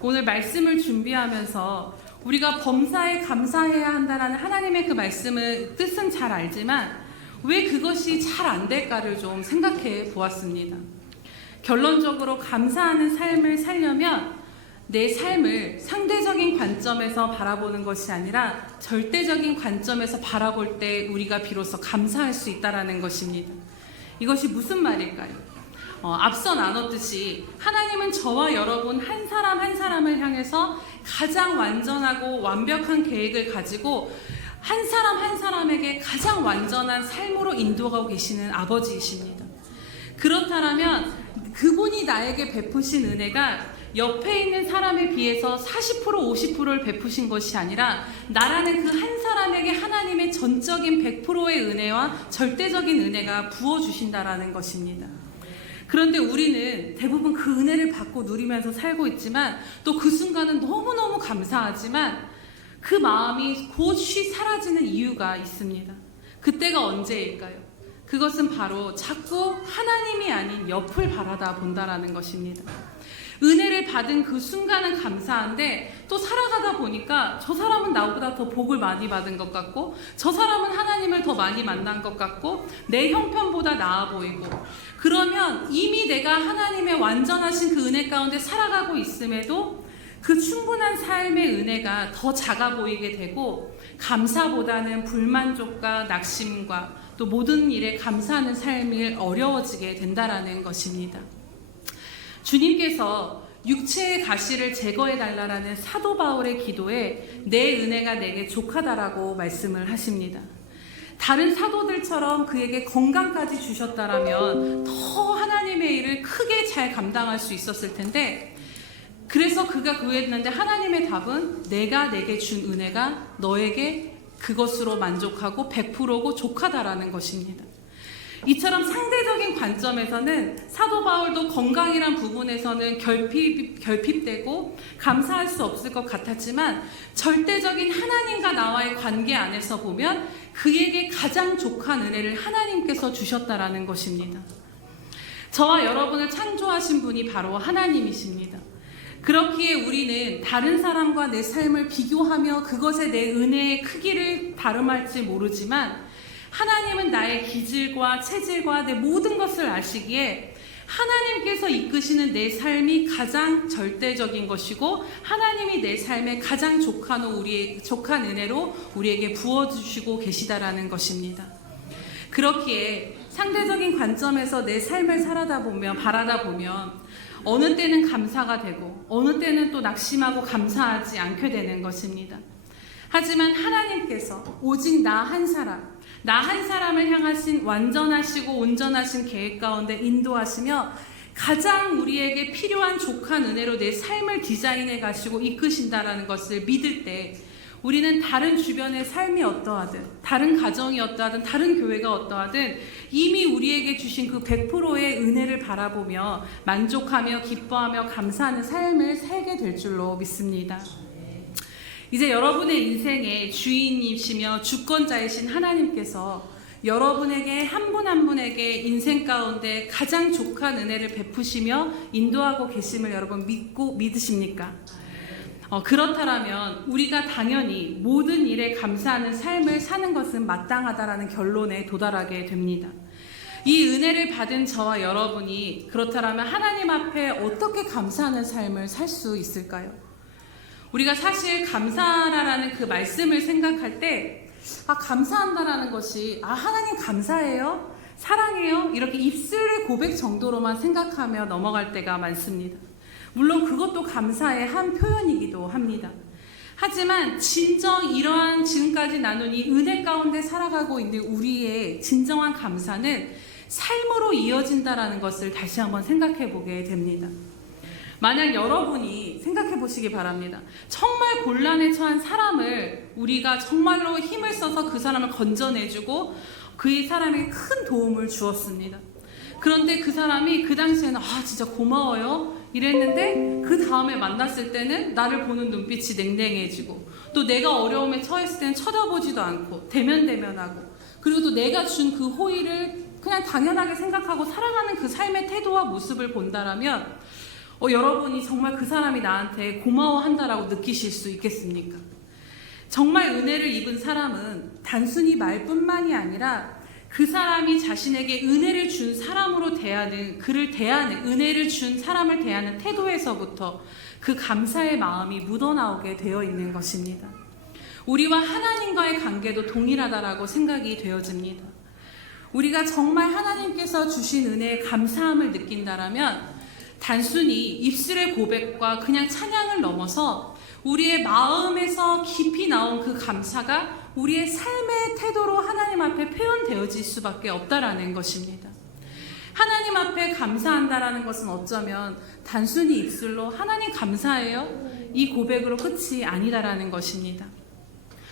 오늘 말씀을 준비하면서 우리가 범사에 감사해야 한다라는 하나님의 그 말씀의 뜻은 잘 알지만 왜 그것이 잘 안 될까를 좀 생각해 보았습니다. 결론적으로 감사하는 삶을 살려면 내 삶을 상대적인 관점에서 바라보는 것이 아니라 절대적인 관점에서 바라볼 때 우리가 비로소 감사할 수 있다는 것입니다. 이것이 무슨 말일까요? 앞서 나눴듯이 하나님은 저와 여러분 한 사람 한 사람을 향해서 가장 완전하고 완벽한 계획을 가지고 한 사람 한 사람에게 가장 완전한 삶으로 인도하고 계시는 아버지이십니다. 그렇다면 그분이 나에게 베푸신 은혜가 옆에 있는 사람에 비해서 40% 50%를 베푸신 것이 아니라 나라는 그 한 사람에게 하나님의 전적인 100%의 은혜와 절대적인 은혜가 부어주신다라는 것입니다. 그런데 우리는 대부분 그 은혜를 받고 누리면서 살고 있지만 또 그 순간은 너무너무 감사하지만 그 마음이 곧이 사라지는 이유가 있습니다. 그때가 언제일까요? 그것은 바로 자꾸 하나님이 아닌 옆을 바라다 본다라는 것입니다. 은혜를 받은 그 순간은 감사한데 또 살아가다 보니까 저 사람은 나보다 더 복을 많이 받은 것 같고 저 사람은 하나님을 더 많이 만난 것 같고 내 형편보다 나아 보이고 그러면 이미 내가 하나님의 완전하신 그 은혜 가운데 살아가고 있음에도 그 충분한 삶의 은혜가 더 작아 보이게 되고 감사보다는 불만족과 낙심과 또 모든 일에 감사하는 삶이 어려워지게 된다라는 것입니다. 주님께서 육체의 가시를 제거해달라는 사도 바울의 기도에 내 은혜가 내게 족하다라고 말씀을 하십니다. 다른 사도들처럼 그에게 건강까지 주셨다라면 더 하나님의 일을 크게 잘 감당할 수 있었을 텐데 그래서 그가 구했는데 하나님의 답은 내가 내게 준 은혜가 너에게 그것으로 만족하고 100%고 족하다라는 것입니다. 이처럼 상대적인 관점에서는 사도 바울도 건강이란 부분에서는 결핍되고 감사할 수 없을 것 같았지만 절대적인 하나님과 나와의 관계 안에서 보면 그에게 가장 족한 은혜를 하나님께서 주셨다라는 것입니다. 저와 여러분을 창조하신 분이 바로 하나님이십니다. 그렇기에 우리는 다른 사람과 내 삶을 비교하며 그것에 내 은혜의 크기를 다름할지 모르지만 하나님은 나의 기질과 체질과 내 모든 것을 아시기에 하나님께서 이끄시는 내 삶이 가장 절대적인 것이고 하나님이 내 삶에 가장 족한 은혜로 우리에게 부어주시고 계시다라는 것입니다. 그렇기에 상대적인 관점에서 내 삶을 바라다 보면 어느 때는 감사가 되고 어느 때는 또 낙심하고 감사하지 않게 되는 것입니다. 하지만 하나님께서 오직 나 한 사람을 향하신 완전하시고 온전하신 계획 가운데 인도하시며 가장 우리에게 필요한 족한 은혜로 내 삶을 디자인해 가시고 이끄신다라는 것을 믿을 때 우리는 다른 주변의 삶이 어떠하든, 다른 가정이 어떠하든, 다른 교회가 어떠하든 이미 우리에게 주신 그 100%의 은혜를 바라보며 만족하며 기뻐하며 감사하는 삶을 살게 될 줄로 믿습니다. 이제 여러분의 인생의 주인이시며 주권자이신 하나님께서 여러분에게 한 분 한 분에게 인생 가운데 가장 족한 은혜를 베푸시며 인도하고 계심을 여러분 믿으십니까? 그렇다면 우리가 당연히 모든 일에 감사하는 삶을 사는 것은 마땅하다라는 결론에 도달하게 됩니다. 이 은혜를 받은 저와 여러분이 그렇다면 하나님 앞에 어떻게 감사하는 삶을 살 수 있을까요? 우리가 사실 감사하라는 그 말씀을 생각할 때 감사한다라는 것이 하나님 감사해요? 사랑해요? 이렇게 입술의 고백 정도로만 생각하며 넘어갈 때가 많습니다. 물론 그것도 감사의 한 표현이기도 합니다. 하지만 진정 이러한 지금까지 나눈 이 은혜 가운데 살아가고 있는 우리의 진정한 감사는 삶으로 이어진다라는 것을 다시 한번 생각해 보게 됩니다. 만약 여러분이 생각해 보시기 바랍니다. 정말 곤란에 처한 사람을 우리가 정말로 힘을 써서 그 사람을 건져내주고 그 사람에게 큰 도움을 주었습니다. 그런데 그 사람이 그 당시에는 진짜 고마워요 이랬는데 그 다음에 만났을 때는 나를 보는 눈빛이 냉랭해지고 또 내가 어려움에 처했을 때는 쳐다보지도 않고 대면대면하고 그리고 또 내가 준 그 호의를 그냥 당연하게 생각하고 살아가는 그 삶의 태도와 모습을 본다라면 여러분이 정말 그 사람이 나한테 고마워한다라고 느끼실 수 있겠습니까? 정말 은혜를 입은 사람은 단순히 말뿐만이 아니라 그 사람이 자신에게 은혜를 준 사람으로 그를 대하는 은혜를 준 사람을 대하는 태도에서부터 그 감사의 마음이 묻어나오게 되어 있는 것입니다. 우리와 하나님과의 관계도 동일하다라고 생각이 되어집니다. 우리가 정말 하나님께서 주신 은혜에 감사함을 느낀다라면 단순히 입술의 고백과 그냥 찬양을 넘어서 우리의 마음에서 깊이 나온 그 감사가 우리의 삶의 태도로 하나님 앞에 표현되어질 수밖에 없다라는 것입니다. 하나님 앞에 감사한다라는 것은 어쩌면 단순히 입술로 하나님 감사해요 이 고백으로 끝이 아니다라는 것입니다.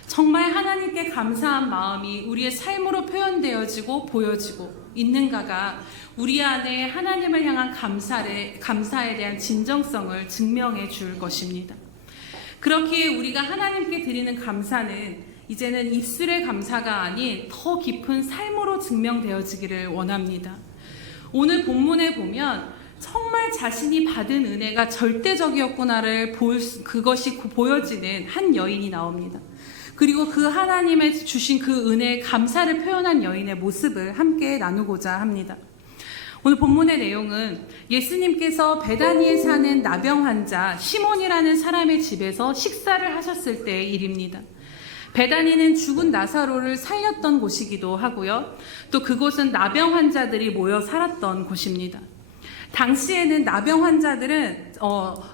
정말 하나님께 감사한 마음이 우리의 삶으로 표현되어지고 보여지고 있는가가 우리 안에 하나님을 향한 감사에 대한 진정성을 증명해 줄 것입니다. 그렇기에 우리가 하나님께 드리는 감사는 이제는 입술의 감사가 아닌 더 깊은 삶으로 증명되어지기를 원합니다. 오늘 본문에 보면 정말 자신이 받은 은혜가 절대적이었구나를 그것이 보여지는 한 여인이 나옵니다. 그리고 그 하나님의 주신 그 은혜에 감사를 표현한 여인의 모습을 함께 나누고자 합니다. 오늘 본문의 내용은 예수님께서 베다니에 사는 나병 환자 시몬이라는 사람의 집에서 식사를 하셨을 때의 일입니다. 베다니는 죽은 나사로를 살렸던 곳이기도 하고요. 또 그곳은 나병 환자들이 모여 살았던 곳입니다. 당시에는 나병 환자들은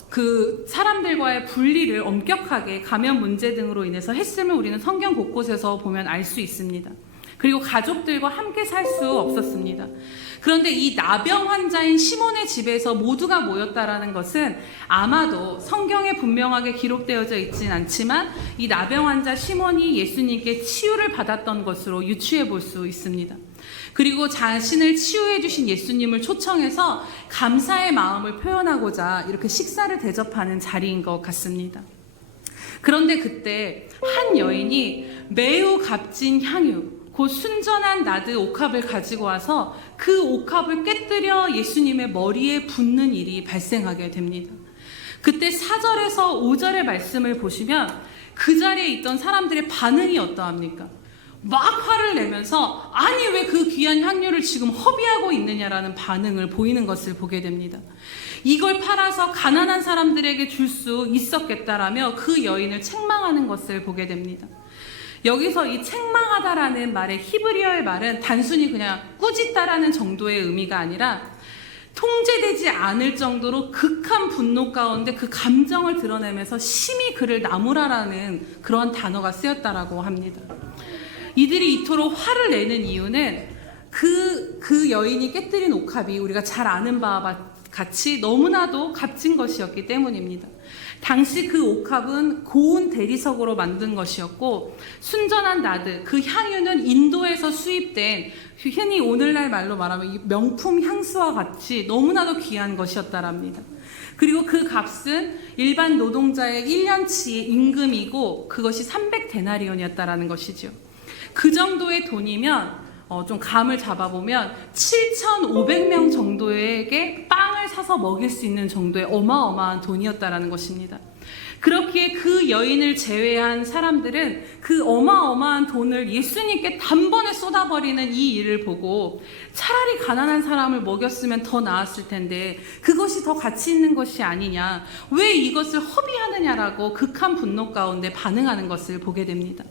그 사람들과의 분리를 엄격하게 감염 문제 등으로 인해서 했음을 우리는 성경 곳곳에서 보면 알 수 있습니다. 그리고 가족들과 함께 살 수 없었습니다. 그런데 이 나병 환자인 시몬의 집에서 모두가 모였다라는 것은 아마도 성경에 분명하게 기록되어져 있진 않지만 이 나병 환자 시몬이 예수님께 치유를 받았던 것으로 유추해 볼 수 있습니다. 그리고 자신을 치유해 주신 예수님을 초청해서 감사의 마음을 표현하고자 이렇게 식사를 대접하는 자리인 것 같습니다. 그런데 그때 한 여인이 매우 값진 향유, 곧 순전한 나드 옥합을 가지고 와서 그 옥합을 깨뜨려 예수님의 머리에 붓는 일이 발생하게 됩니다. 그때 4절에서 5절의 말씀을 보시면 그 자리에 있던 사람들의 반응이 어떠합니까? 막 화를 내면서 아니 왜 그 귀한 향유를 지금 허비하고 있느냐라는 반응을 보이는 것을 보게 됩니다. 이걸 팔아서 가난한 사람들에게 줄 수 있었겠다라며 그 여인을 책망하는 것을 보게 됩니다. 여기서 이 책망하다라는 말의 히브리어의 말은 단순히 그냥 꾸짖다라는 정도의 의미가 아니라 통제되지 않을 정도로 극한 분노 가운데 그 감정을 드러내면서 심히 그를 나무라라는 그런 단어가 쓰였다라고 합니다. 이들이 이토록 화를 내는 이유는 그 여인이 깨뜨린 옥합이 우리가 잘 아는 바와 같이 너무나도 값진 것이었기 때문입니다. 당시 그 옥합은 고운 대리석으로 만든 것이었고 순전한 나드, 그 향유는 인도에서 수입된 흔히 오늘날 말로 말하면 이 명품 향수와 같이 너무나도 귀한 것이었다랍니다. 그리고 그 값은 일반 노동자의 1년치의 임금이고 그것이 300데나리온이었다라는 것이죠. 그 정도의 돈이면 좀 감을 잡아보면 7,500명 정도에게 빵을 사서 먹일 수 있는 정도의 어마어마한 돈이었다라는 것입니다. 그렇기에 그 여인을 제외한 사람들은 그 어마어마한 돈을 예수님께 단번에 쏟아버리는 이 일을 보고 차라리 가난한 사람을 먹였으면 더 나았을 텐데 그것이 더 가치 있는 것이 아니냐, 왜 이것을 허비하느냐라고 극한 분노 가운데 반응하는 것을 보게 됩니다.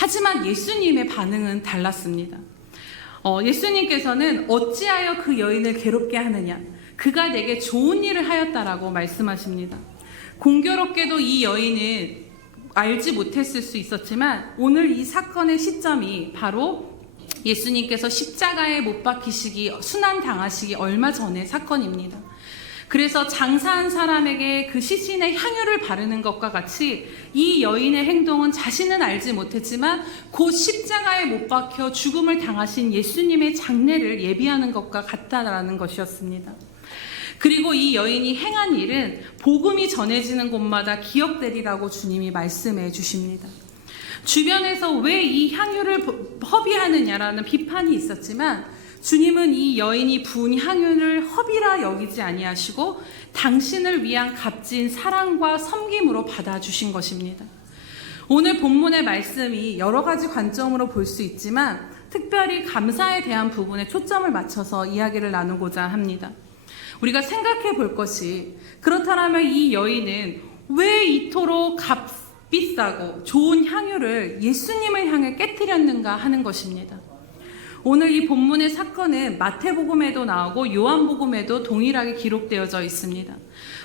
하지만 예수님의 반응은 달랐습니다. 예수님께서는 어찌하여 그 여인을 괴롭게 하느냐, 그가 내게 좋은 일을 하였다라고 말씀하십니다. 공교롭게도 이 여인은 알지 못했을 수 있었지만 오늘 이 사건의 시점이 바로 예수님께서 십자가에 못 박히시기, 순환당하시기 얼마 전의 사건입니다. 그래서 장사한 사람에게 그 시신의 향유를 바르는 것과 같이 이 여인의 행동은 자신은 알지 못했지만 곧 십자가에 못 박혀 죽음을 당하신 예수님의 장례를 예비하는 것과 같다라는 것이었습니다. 그리고 이 여인이 행한 일은 복음이 전해지는 곳마다 기억되리라고 주님이 말씀해 주십니다. 주변에서 왜 이 향유를 허비하느냐라는 비판이 있었지만 주님은 이 여인이 부은 향유를 허비라 여기지 아니하시고 당신을 위한 값진 사랑과 섬김으로 받아주신 것입니다. 오늘 본문의 말씀이 여러 가지 관점으로 볼 수 있지만 특별히 감사에 대한 부분에 초점을 맞춰서 이야기를 나누고자 합니다. 우리가 생각해 볼 것이, 그렇다면 이 여인은 왜 이토록 값비싸고 좋은 향유를 예수님을 향해 깨뜨렸는가 하는 것입니다. 오늘 이 본문의 사건은 마태복음에도 나오고 요한복음에도 동일하게 기록되어져 있습니다.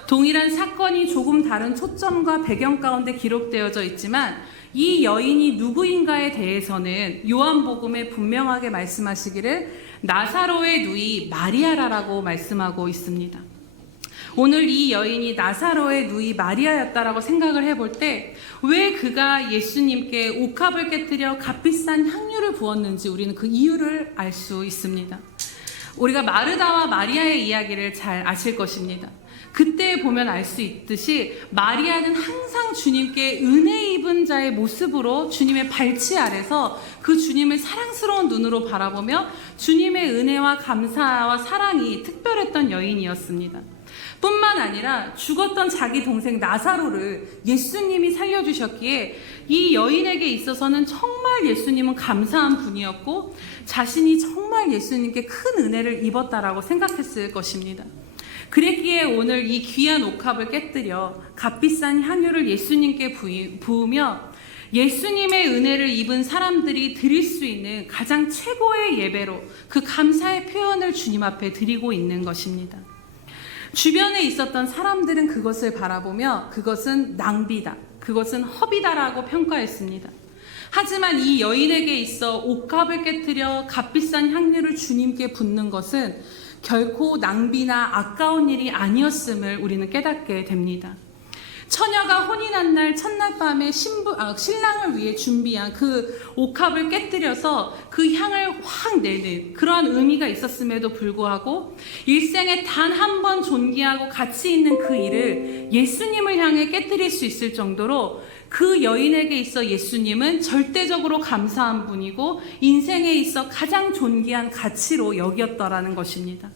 동일한 사건이 조금 다른 초점과 배경 가운데 기록되어져 있지만 이 여인이 누구인가에 대해서는 요한복음에 분명하게 말씀하시기를 나사로의 누이 마리아라고 말씀하고 있습니다. 오늘 이 여인이 나사로의 누이 마리아였다라고 생각을 해볼 때 왜 그가 예수님께 옥합을 깨뜨려 값비싼 향유를 부었는지 우리는 그 이유를 알 수 있습니다. 우리가 마르다와 마리아의 이야기를 잘 아실 것입니다. 그때 보면 알 수 있듯이 마리아는 항상 주님께 은혜 입은 자의 모습으로 주님의 발치 아래서 그 주님을 사랑스러운 눈으로 바라보며 주님의 은혜와 감사와 사랑이 특별했던 여인이었습니다. 뿐만 아니라 죽었던 자기 동생 나사로를 예수님이 살려주셨기에 이 여인에게 있어서는 정말 예수님은 감사한 분이었고 자신이 정말 예수님께 큰 은혜를 입었다라고 생각했을 것입니다. 그랬기에 오늘 이 귀한 옥합을 깨뜨려 값비싼 향유를 예수님께 부으며 예수님의 은혜를 입은 사람들이 드릴 수 있는 가장 최고의 예배로 그 감사의 표현을 주님 앞에 드리고 있는 것입니다. 주변에 있었던 사람들은 그것을 바라보며 그것은 낭비다, 그것은 허비다라고 평가했습니다. 하지만 이 여인에게 있어 옥합을 깨뜨려 값비싼 향유를 주님께 붓는 것은 결코 낭비나 아까운 일이 아니었음을 우리는 깨닫게 됩니다. 처녀가 혼인한 날 첫날 밤에 신랑을 위해 준비한 그 옥합을 깨뜨려서 그 향을 확 내는 그러한 의미가 있었음에도 불구하고 일생에 단 한 번 존귀하고 가치 있는 그 일을 예수님을 향해 깨뜨릴 수 있을 정도로 그 여인에게 있어 예수님은 절대적으로 감사한 분이고 인생에 있어 가장 존귀한 가치로 여겼더라는 것입니다.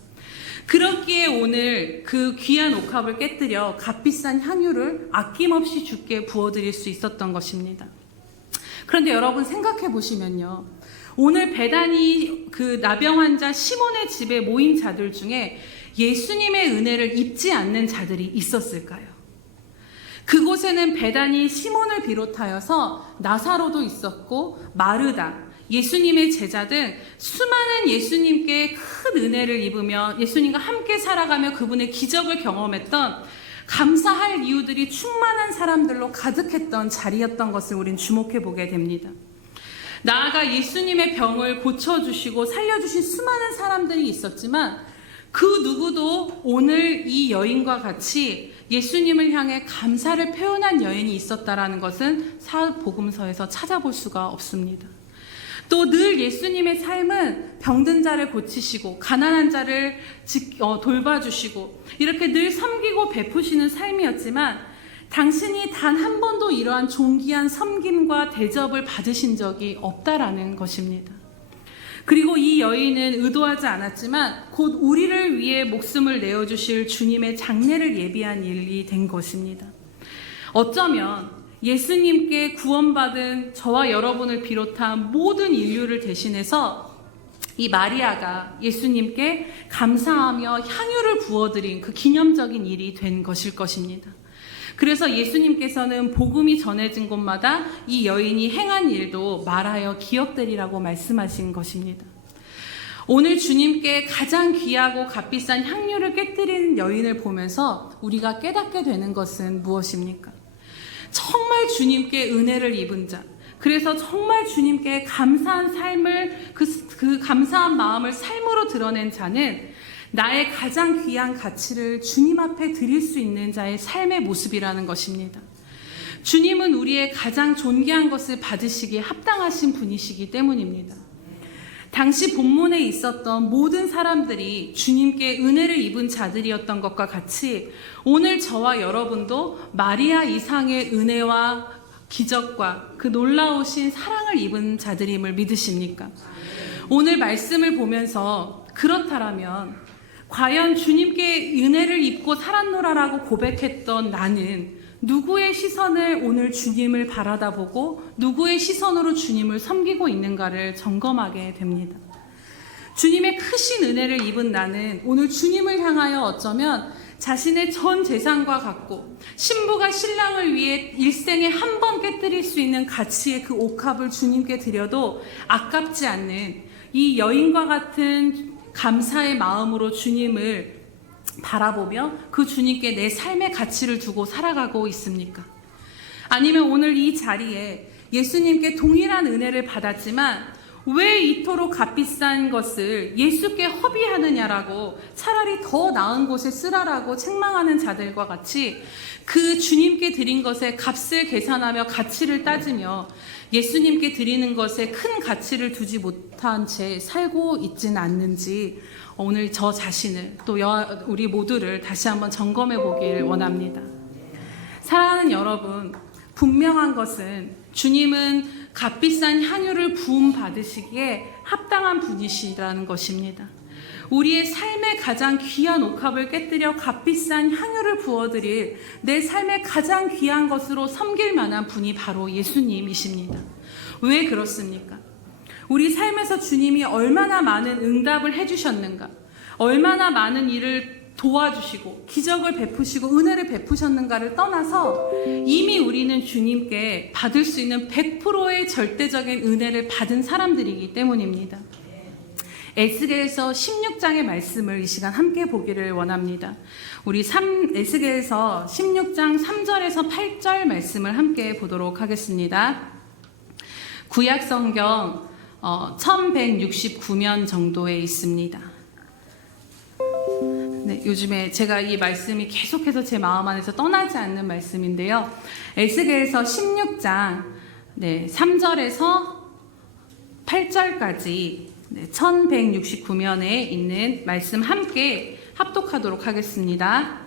그렇기에 오늘 그 귀한 옥합을 깨뜨려 값비싼 향유를 아낌없이 주께 부어드릴 수 있었던 것입니다. 그런데 여러분 생각해 보시면요, 오늘 베다니 그 나병 환자 시몬의 집에 모인 자들 중에 예수님의 은혜를 입지 않는 자들이 있었을까요? 그곳에는 베다니 시몬을 비롯하여서 나사로도 있었고 마르다, 예수님의 제자 등 수많은 예수님께 큰 은혜를 입으며 예수님과 함께 살아가며 그분의 기적을 경험했던 감사할 이유들이 충만한 사람들로 가득했던 자리였던 것을 우린 주목해 보게 됩니다. 나아가 예수님의 병을 고쳐주시고 살려주신 수많은 사람들이 있었지만 그 누구도 오늘 이 여인과 같이 예수님을 향해 감사를 표현한 여인이 있었다라는 것은 사복음서에서 찾아볼 수가 없습니다. 또 늘 예수님의 삶은 병든 자를 고치시고 가난한 자를 돌봐주시고 이렇게 늘 섬기고 베푸시는 삶이었지만 당신이 단 한 번도 이러한 존귀한 섬김과 대접을 받으신 적이 없다라는 것입니다. 그리고 이 여인은 의도하지 않았지만 곧 우리를 위해 목숨을 내어주실 주님의 장례를 예비한 일이 된 것입니다. 어쩌면 예수님께 구원받은 저와 여러분을 비롯한 모든 인류를 대신해서 이 마리아가 예수님께 감사하며 향유를 부어드린 그 기념적인 일이 된 것일 것입니다. 그래서 예수님께서는 복음이 전해진 곳마다 이 여인이 행한 일도 말하여 기억되리라고 말씀하신 것입니다. 오늘 주님께 가장 귀하고 값비싼 향유를 깨뜨리는 여인을 보면서 우리가 깨닫게 되는 것은 무엇입니까? 정말 주님께 은혜를 입은 자, 그래서 정말 주님께 감사한 삶을 그 감사한 마음을 삶으로 드러낸 자는 나의 가장 귀한 가치를 주님 앞에 드릴 수 있는 자의 삶의 모습이라는 것입니다. 주님은 우리의 가장 존귀한 것을 받으시기에 합당하신 분이시기 때문입니다. 당시 본문에 있었던 모든 사람들이 주님께 은혜를 입은 자들이었던 것과 같이 오늘 저와 여러분도 마리아 이상의 은혜와 기적과 그 놀라우신 사랑을 입은 자들임을 믿으십니까? 오늘 말씀을 보면서 그렇다라면 과연 주님께 은혜를 입고 살았노라라고 고백했던 나는 누구의 시선을 오늘 주님을 바라다보고 누구의 시선으로 주님을 섬기고 있는가를 점검하게 됩니다. 주님의 크신 은혜를 입은 나는 오늘 주님을 향하여 어쩌면 자신의 전 재산과 같고 신부가 신랑을 위해 일생에 한 번 깨뜨릴 수 있는 가치의 그 옥합을 주님께 드려도 아깝지 않는 이 여인과 같은 감사의 마음으로 주님을 바라보며 그 주님께 내 삶의 가치를 두고 살아가고 있습니까? 아니면 오늘 이 자리에 예수님께 동일한 은혜를 받았지만 왜 이토록 값비싼 것을 예수께 허비하느냐라고 차라리 더 나은 곳에 쓰라라고 책망하는 자들과 같이 그 주님께 드린 것의 값을 계산하며 가치를 따지며 예수님께 드리는 것에 큰 가치를 두지 못한 채 살고 있지는 않는지 오늘 저 자신을 또 우리 모두를 다시 한번 점검해 보길 원합니다. 사랑하는 여러분, 분명한 것은 주님은 값비싼 향유를 부음 받으시기에 합당한 분이시라는 것입니다. 우리의 삶의 가장 귀한 옥합을 깨뜨려 값비싼 향유를 부어드릴 내 삶의 가장 귀한 것으로 섬길 만한 분이 바로 예수님이십니다. 왜 그렇습니까? 우리 삶에서 주님이 얼마나 많은 응답을 해주셨는가, 얼마나 많은 일을 도와주시고 기적을 베푸시고 은혜를 베푸셨는가를 떠나서 이미 우리는 주님께 받을 수 있는 100%의 절대적인 은혜를 받은 사람들이기 때문입니다. 에스겔서 16장의 말씀을 이 시간 함께 보기를 원합니다. 우리 에스겔서 16장 3절에서 8절 말씀을 함께 보도록 하겠습니다. 구약성경 1169면 정도에 있습니다. 네, 요즘에 제가 이 말씀이 계속해서 제 마음 안에서 떠나지 않는 말씀인데요. 에스겔서 16장 3절에서 8절까지 1169면에 있는 말씀 함께 합독하도록 하겠습니다.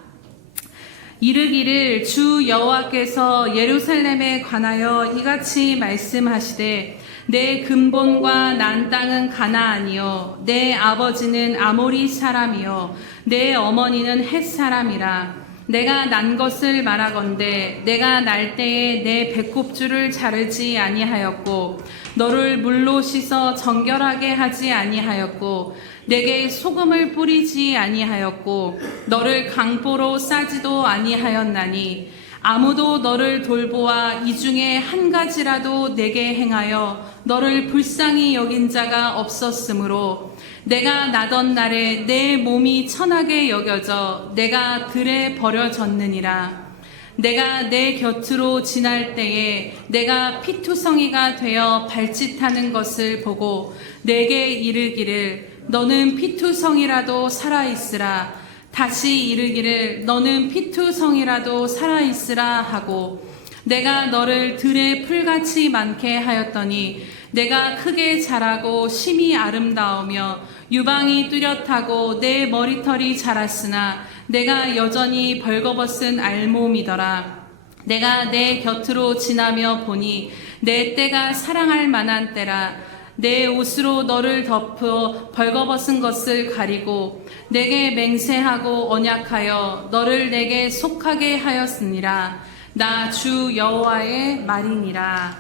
이르기를 주 여호와께서 예루살렘에 관하여 이같이 말씀하시되 내 근본과 난 땅은 가나안이요 내 아버지는 아모리 사람이요 내 어머니는 헷 사람이라. 내가 난 것을 말하건대 내가 날 때에 내 배꼽줄을 자르지 아니하였고 너를 물로 씻어 정결하게 하지 아니하였고 내게 소금을 뿌리지 아니하였고 너를 강보로 싸지도 아니하였나니 아무도 너를 돌보아 이 중에 한 가지라도 내게 행하여 너를 불쌍히 여긴 자가 없었으므로 내가 나던 날에 내 몸이 천하게 여겨져 내가 들에 버려졌느니라. 내가 내 곁으로 지날 때에 내가 피투성이가 되어 발짓하는 것을 보고 내게 이르기를 너는 피투성이라도 살아있으라. 다시 이르기를 너는 피투성이라도 살아있으라 하고 내가 너를 들의 풀같이 많게 하였더니 내가 크게 자라고 심히 아름다우며 유방이 뚜렷하고 내 머리털이 자랐으나 내가 여전히 벌거벗은 알몸이더라. 내가 내 곁으로 지나며 보니 내 때가 사랑할 만한 때라. 내 옷으로 너를 덮어 벌거벗은 것을 가리고 내게 맹세하고 언약하여 너를 내게 속하게 하였으니라. 나 주 여호와의 말이니라.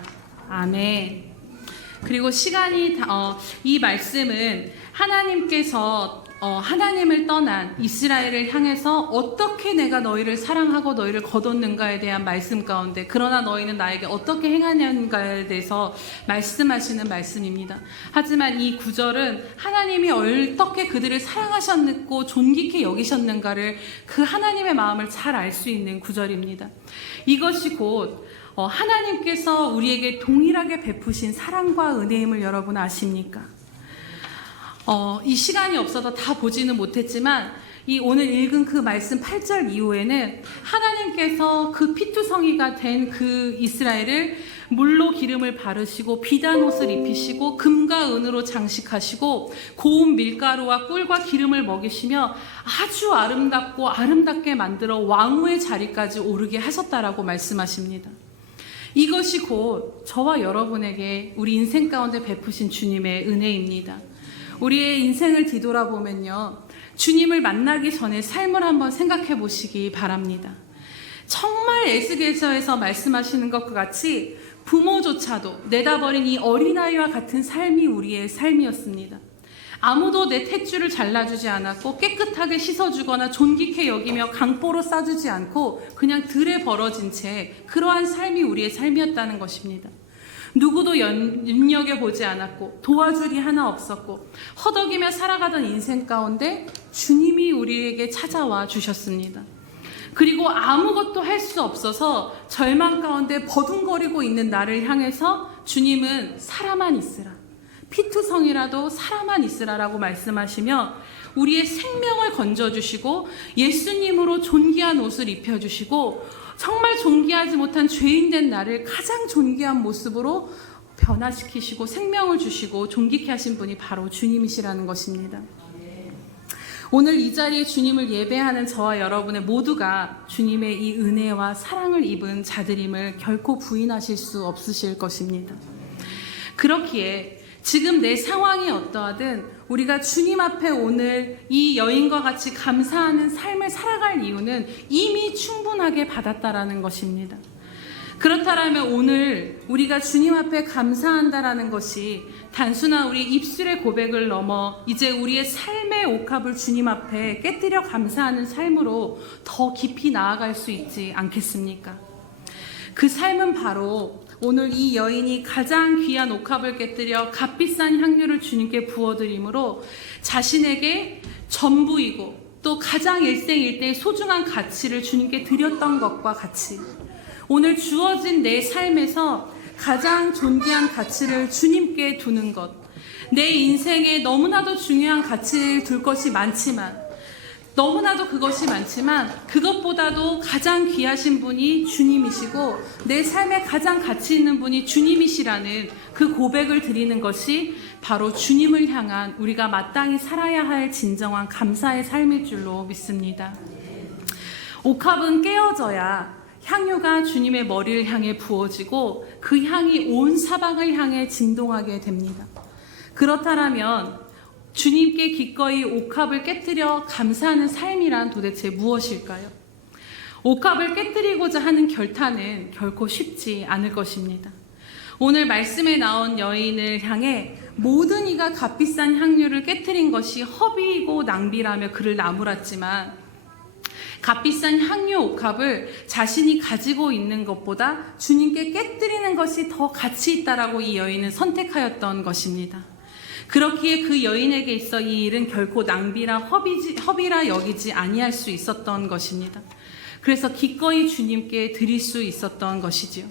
아멘. 그리고 이 말씀은 하나님께서 하나님을 떠난 이스라엘을 향해서 어떻게 내가 너희를 사랑하고 너희를 거뒀는가에 대한 말씀 가운데 그러나 너희는 나에게 어떻게 행하는가에 대해서 말씀하시는 말씀입니다. 하지만 이 구절은 하나님이 어떻게 그들을 사랑하셨고 존귀케 여기셨는가를 그 하나님의 마음을 잘 알 수 있는 구절입니다. 이것이 곧 하나님께서 우리에게 동일하게 베푸신 사랑과 은혜임을 여러분 아십니까? 이 시간이 없어서 다 보지는 못했지만 이 오늘 읽은 그 말씀 8절 이후에는 하나님께서 그 피투성이가 된 그 이스라엘을 물로 기름을 바르시고 비단 옷을 입히시고 금과 은으로 장식하시고 고운 밀가루와 꿀과 기름을 먹이시며 아주 아름답고 아름답게 만들어 왕후의 자리까지 오르게 하셨다라고 말씀하십니다. 이것이 곧 저와 여러분에게 우리 인생 가운데 베푸신 주님의 은혜입니다. 우리의 인생을 뒤돌아보면요, 주님을 만나기 전에 삶을 한번 생각해 보시기 바랍니다. 정말 에스겔서에서 말씀하시는 것과 같이 부모조차도 내다버린 이 어린아이와 같은 삶이 우리의 삶이었습니다. 아무도 내 탯줄을 잘라주지 않았고 깨끗하게 씻어주거나 존귀케 여기며 강보로 싸주지 않고 그냥 들에 벌어진 채 그러한 삶이 우리의 삶이었다는 것입니다. 누구도 눈여겨보지 않았고 도와줄이 하나 없었고 허덕이며 살아가던 인생 가운데 주님이 우리에게 찾아와 주셨습니다. 그리고 아무것도 할 수 없어서 절망 가운데 버둥거리고 있는 나를 향해서 주님은 살아만 있으라, 피투성이라도 살아만 있으라라고 말씀하시며 우리의 생명을 건져주시고 예수님으로 존귀한 옷을 입혀주시고 정말 존귀하지 못한 죄인된 나를 가장 존귀한 모습으로 변화시키시고 생명을 주시고 존귀케 하신 분이 바로 주님이시라는 것입니다. 오늘 이 자리에 주님을 예배하는 저와 여러분의 모두가 주님의 이 은혜와 사랑을 입은 자들임을 결코 부인하실 수 없으실 것입니다. 그렇기에 지금 내 상황이 어떠하든 우리가 주님 앞에 오늘 이 여인과 같이 감사하는 삶을 살아갈 이유는 이미 충분하게 받았다라는 것입니다. 그렇다면 오늘 우리가 주님 앞에 감사한다라는 것이 단순한 우리 입술의 고백을 넘어 이제 우리의 삶의 옥합을 주님 앞에 깨뜨려 감사하는 삶으로 더 깊이 나아갈 수 있지 않겠습니까? 그 삶은 바로 오늘 이 여인이 가장 귀한 옥합을 깨뜨려 값비싼 향유를 주님께 부어드림으로 자신에게 전부이고 또 가장 일생일대의 소중한 가치를 주님께 드렸던 것과 같이 오늘 주어진 내 삶에서 가장 존귀한 가치를 주님께 두는 것, 내 인생에 너무나도 중요한 가치를 둘 것이 많지만 너무나도 그것이 많지만 그것보다도 가장 귀하신 분이 주님이시고 내 삶에 가장 가치 있는 분이 주님이시라는 그 고백을 드리는 것이 바로 주님을 향한 우리가 마땅히 살아야 할 진정한 감사의 삶일 줄로 믿습니다. 옥합은 깨어져야 향유가 주님의 머리를 향해 부어지고 그 향이 온 사방을 향해 진동하게 됩니다. 그렇다면 주님께 기꺼이 옥합을 깨뜨려 감사하는 삶이란 도대체 무엇일까요? 옥합을 깨뜨리고자 하는 결단은 결코 쉽지 않을 것입니다. 오늘 말씀에 나온 여인을 향해 모든 이가 값비싼 향유를 깨뜨린 것이 허비이고 낭비라며 그를 나무랐지만 값비싼 향유 옥합을 자신이 가지고 있는 것보다 주님께 깨뜨리는 것이 더 가치 있다라고 이 여인은 선택하였던 것입니다. 그렇기에 그 여인에게 있어 이 일은 결코 낭비라 허비라 여기지 아니할 수 있었던 것입니다. 그래서 기꺼이 주님께 드릴 수 있었던 것이지요.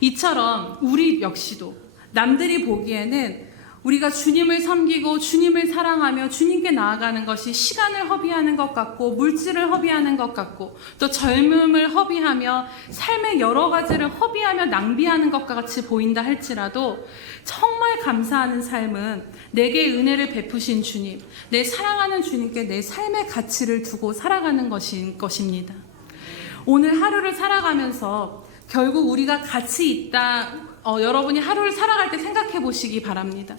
이처럼 우리 역시도 남들이 보기에는 우리가 주님을 섬기고 주님을 사랑하며 주님께 나아가는 것이 시간을 허비하는 것 같고 물질을 허비하는 것 같고 또 젊음을 허비하며 삶의 여러 가지를 허비하며 낭비하는 것과 같이 보인다 할지라도 정말 감사하는 삶은 내게 은혜를 베푸신 주님, 내 사랑하는 주님께 내 삶의 가치를 두고 살아가는 것입니다. 오늘 하루를 살아가면서 결국 우리가 가치 있다, 여러분이 하루를 살아갈 때 생각해 보시기 바랍니다.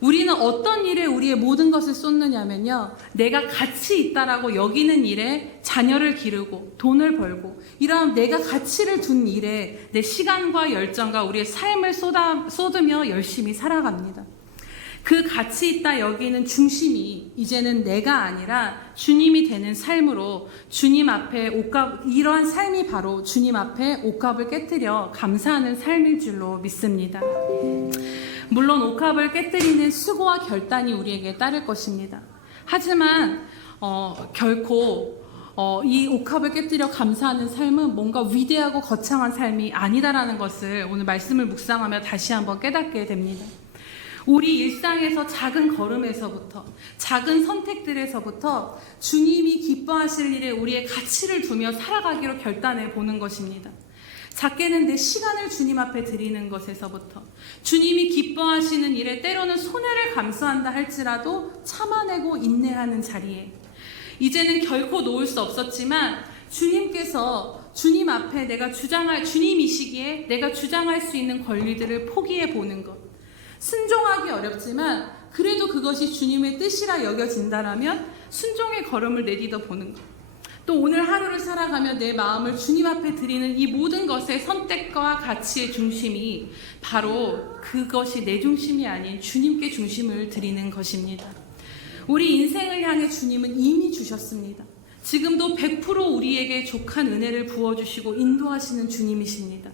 우리는 어떤 일에 우리의 모든 것을 쏟느냐면요, 내가 가치 있다라고 여기는 일에 자녀를 기르고 돈을 벌고 이러한 내가 가치를 둔 일에 내 시간과 열정과 우리의 삶을 쏟으며 열심히 살아갑니다. 그 가치 있다 여기는 중심이 이제는 내가 아니라 주님이 되는 삶으로 주님 앞에 이러한 삶이 바로 주님 앞에 옷값을 깨뜨려 감사하는 삶일 줄로 믿습니다. 물론 옷값을 깨뜨리는 수고와 결단이 우리에게 따를 것입니다. 하지만 결코 이 옷값을 깨뜨려 감사하는 삶은 뭔가 위대하고 거창한 삶이 아니다라는 것을 오늘 말씀을 묵상하며 다시 한번 깨닫게 됩니다. 우리 일상에서 작은 걸음에서부터 작은 선택들에서부터 주님이 기뻐하실 일에 우리의 가치를 두며 살아가기로 결단해 보는 것입니다. 작게는 내 시간을 주님 앞에 드리는 것에서부터 주님이 기뻐하시는 일에 때로는 손해를 감수한다 할지라도 참아내고 인내하는 자리에 이제는 결코 놓을 수 없었지만 주님께서 주님 앞에 주님이시기에 내가 주장할 수 있는 권리들을 포기해 보는 것, 순종하기 어렵지만 그래도 그것이 주님의 뜻이라 여겨진다라면 순종의 걸음을 내딛어 보는 것, 또 오늘 하루를 살아가며 내 마음을 주님 앞에 드리는 이 모든 것의 선택과 가치의 중심이 바로 그것이 내 중심이 아닌 주님께 중심을 드리는 것입니다. 우리 인생을 향해 주님은 이미 주셨습니다. 지금도 100% 우리에게 족한 은혜를 부어주시고 인도하시는 주님이십니다.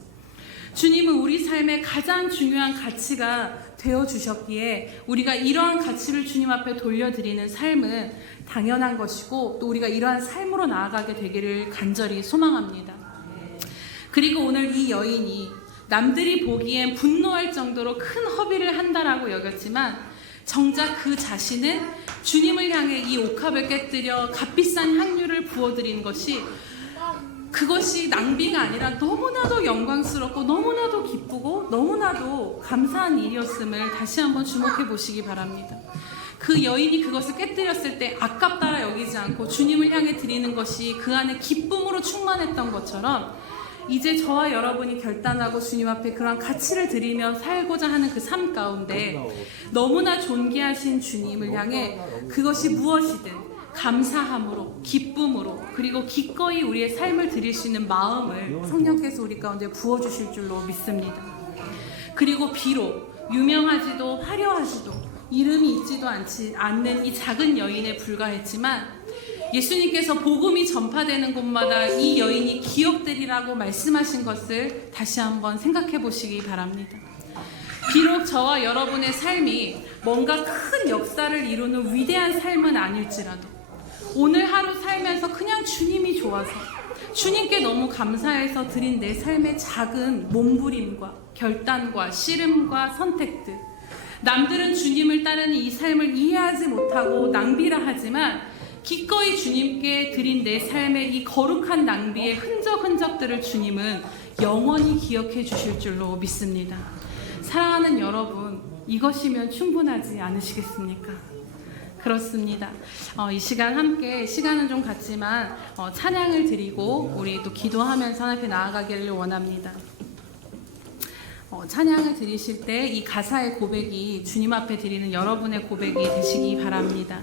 주님은 우리 삶의 가장 중요한 가치가 되어주셨기에 우리가 이러한 가치를 주님 앞에 돌려드리는 삶은 당연한 것이고 또 우리가 이러한 삶으로 나아가게 되기를 간절히 소망합니다. 그리고 오늘 이 여인이 남들이 보기엔 분노할 정도로 큰 허비를 한다라고 여겼지만 정작 그 자신은 주님을 향해 이 옥합을 깨뜨려 값비싼 향유를 부어드린 것이 그것이 낭비가 아니라 너무나도 영광스럽고 너무나도 기쁘고 너무나도 감사한 일이었음을 다시 한번 주목해 보시기 바랍니다. 그 여인이 그것을 깨뜨렸을 때 아깝다라 여기지 않고 주님을 향해 드리는 것이 그 안에 기쁨으로 충만했던 것처럼 이제 저와 여러분이 결단하고 주님 앞에 그러한 가치를 드리며 살고자 하는 그 삶 가운데 너무나 존귀하신 주님을 향해 그것이 무엇이든 감사함으로 기쁨으로 그리고 기꺼이 우리의 삶을 드릴 수 있는 마음을 성령께서 우리 가운데 부어주실 줄로 믿습니다. 그리고 비록 유명하지도 화려하지도 이름이 있지도 않는 이 작은 여인에 불과했지만 예수님께서 복음이 전파되는 곳마다 이 여인이 기억되리라고 말씀하신 것을 다시 한번 생각해 보시기 바랍니다. 비록 저와 여러분의 삶이 뭔가 큰 역사를 이루는 위대한 삶은 아닐지라도 오늘 하루 살면서 그냥 주님이 좋아서 주님께 너무 감사해서 드린 내 삶의 작은 몸부림과 결단과 씨름과 선택들, 남들은 주님을 따르는 이 삶을 이해하지 못하고 낭비라 하지만 기꺼이 주님께 드린 내 삶의 이 거룩한 낭비의 흔적들을 주님은 영원히 기억해 주실 줄로 믿습니다. 사랑하는 여러분, 이것이면 충분하지 않으시겠습니까? 그렇습니다. 이 시간 함께 시간은 좀 같지만 찬양을 드리고 우리 또 기도하면서 하나님 앞에 나아가기를 원합니다. 찬양을 드리실 때 이 가사의 고백이 주님 앞에 드리는 여러분의 고백이 되시기 바랍니다.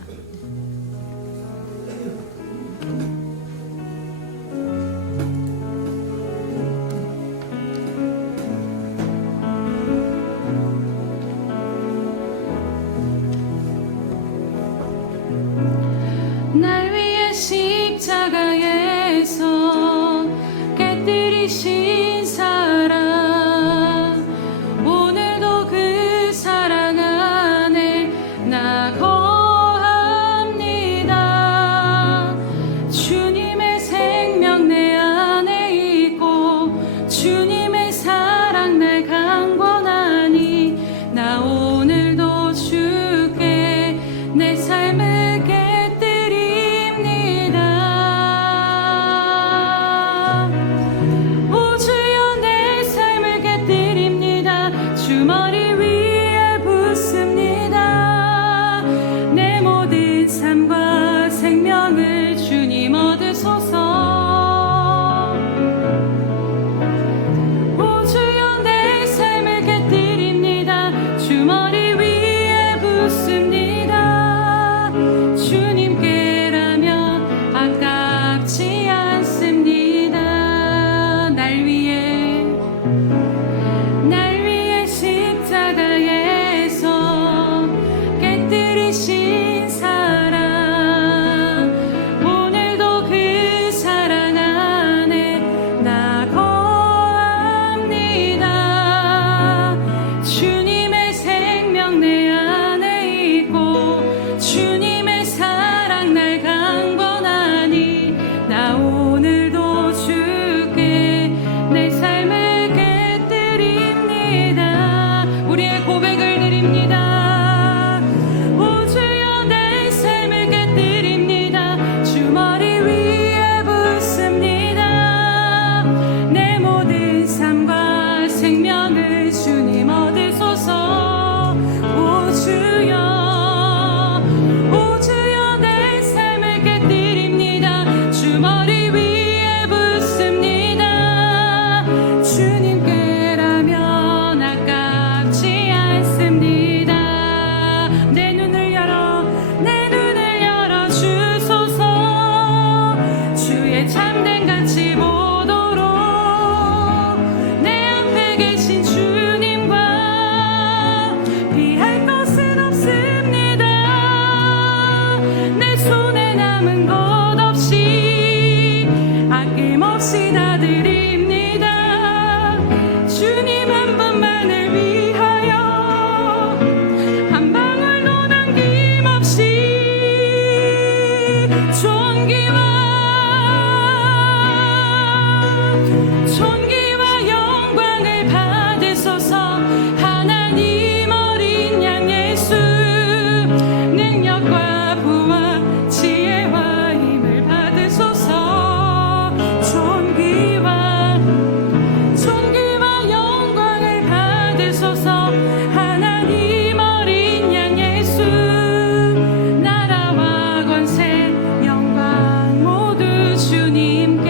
날 위해 십자가에서 깨뜨리신 사랑, 오늘도 그 사랑 안에 나 거하리. 머리 위에 붓습니다. 내 모든 삶과 생명을 주님 얻으소서. 오 주여 내 삶을 깨뜨립니다. 주 머리 위에 붓습니다. 주님께라면 아깝지 않습니다. 날 위해 십자가에서 깨뜨리신 사랑, 오늘도 그 사랑 안에 나 거합니다. 주님의 생명 내 안에 있고 주님의 사랑 날 강권하니 나 오늘도 주께 내 삶을 깨뜨립니다. 우리의 고백을 드립니다. 오 주여 내 삶을 깨뜨립니다. 주 머리 위에 붓습니다. 내 모든 삶과 생명을 주님 얻으소서. 오 주여 내 삶을 깨뜨립니다. 주 머리 위에 붓습니다. 주님께라면 아깝지 않습니다. 내 눈을 열어 주소서. 주의 참된 가치 보도록 내 앞에 계신 주님과 피할 것은 없습니다. 내 손에 남은 것 없이 아낌없이 다 드립니다. 주님 한 분만을 위하여 한 방울도 남김없이 존귀와 영광을 받으소서. 하나님 어린 양 예수, 능력과 부와 지혜와 힘을 받으소서. 존귀와 영광을 받으소서. 하나님 어린 양 예수, 나라와 권세 영광 모두 주님께라면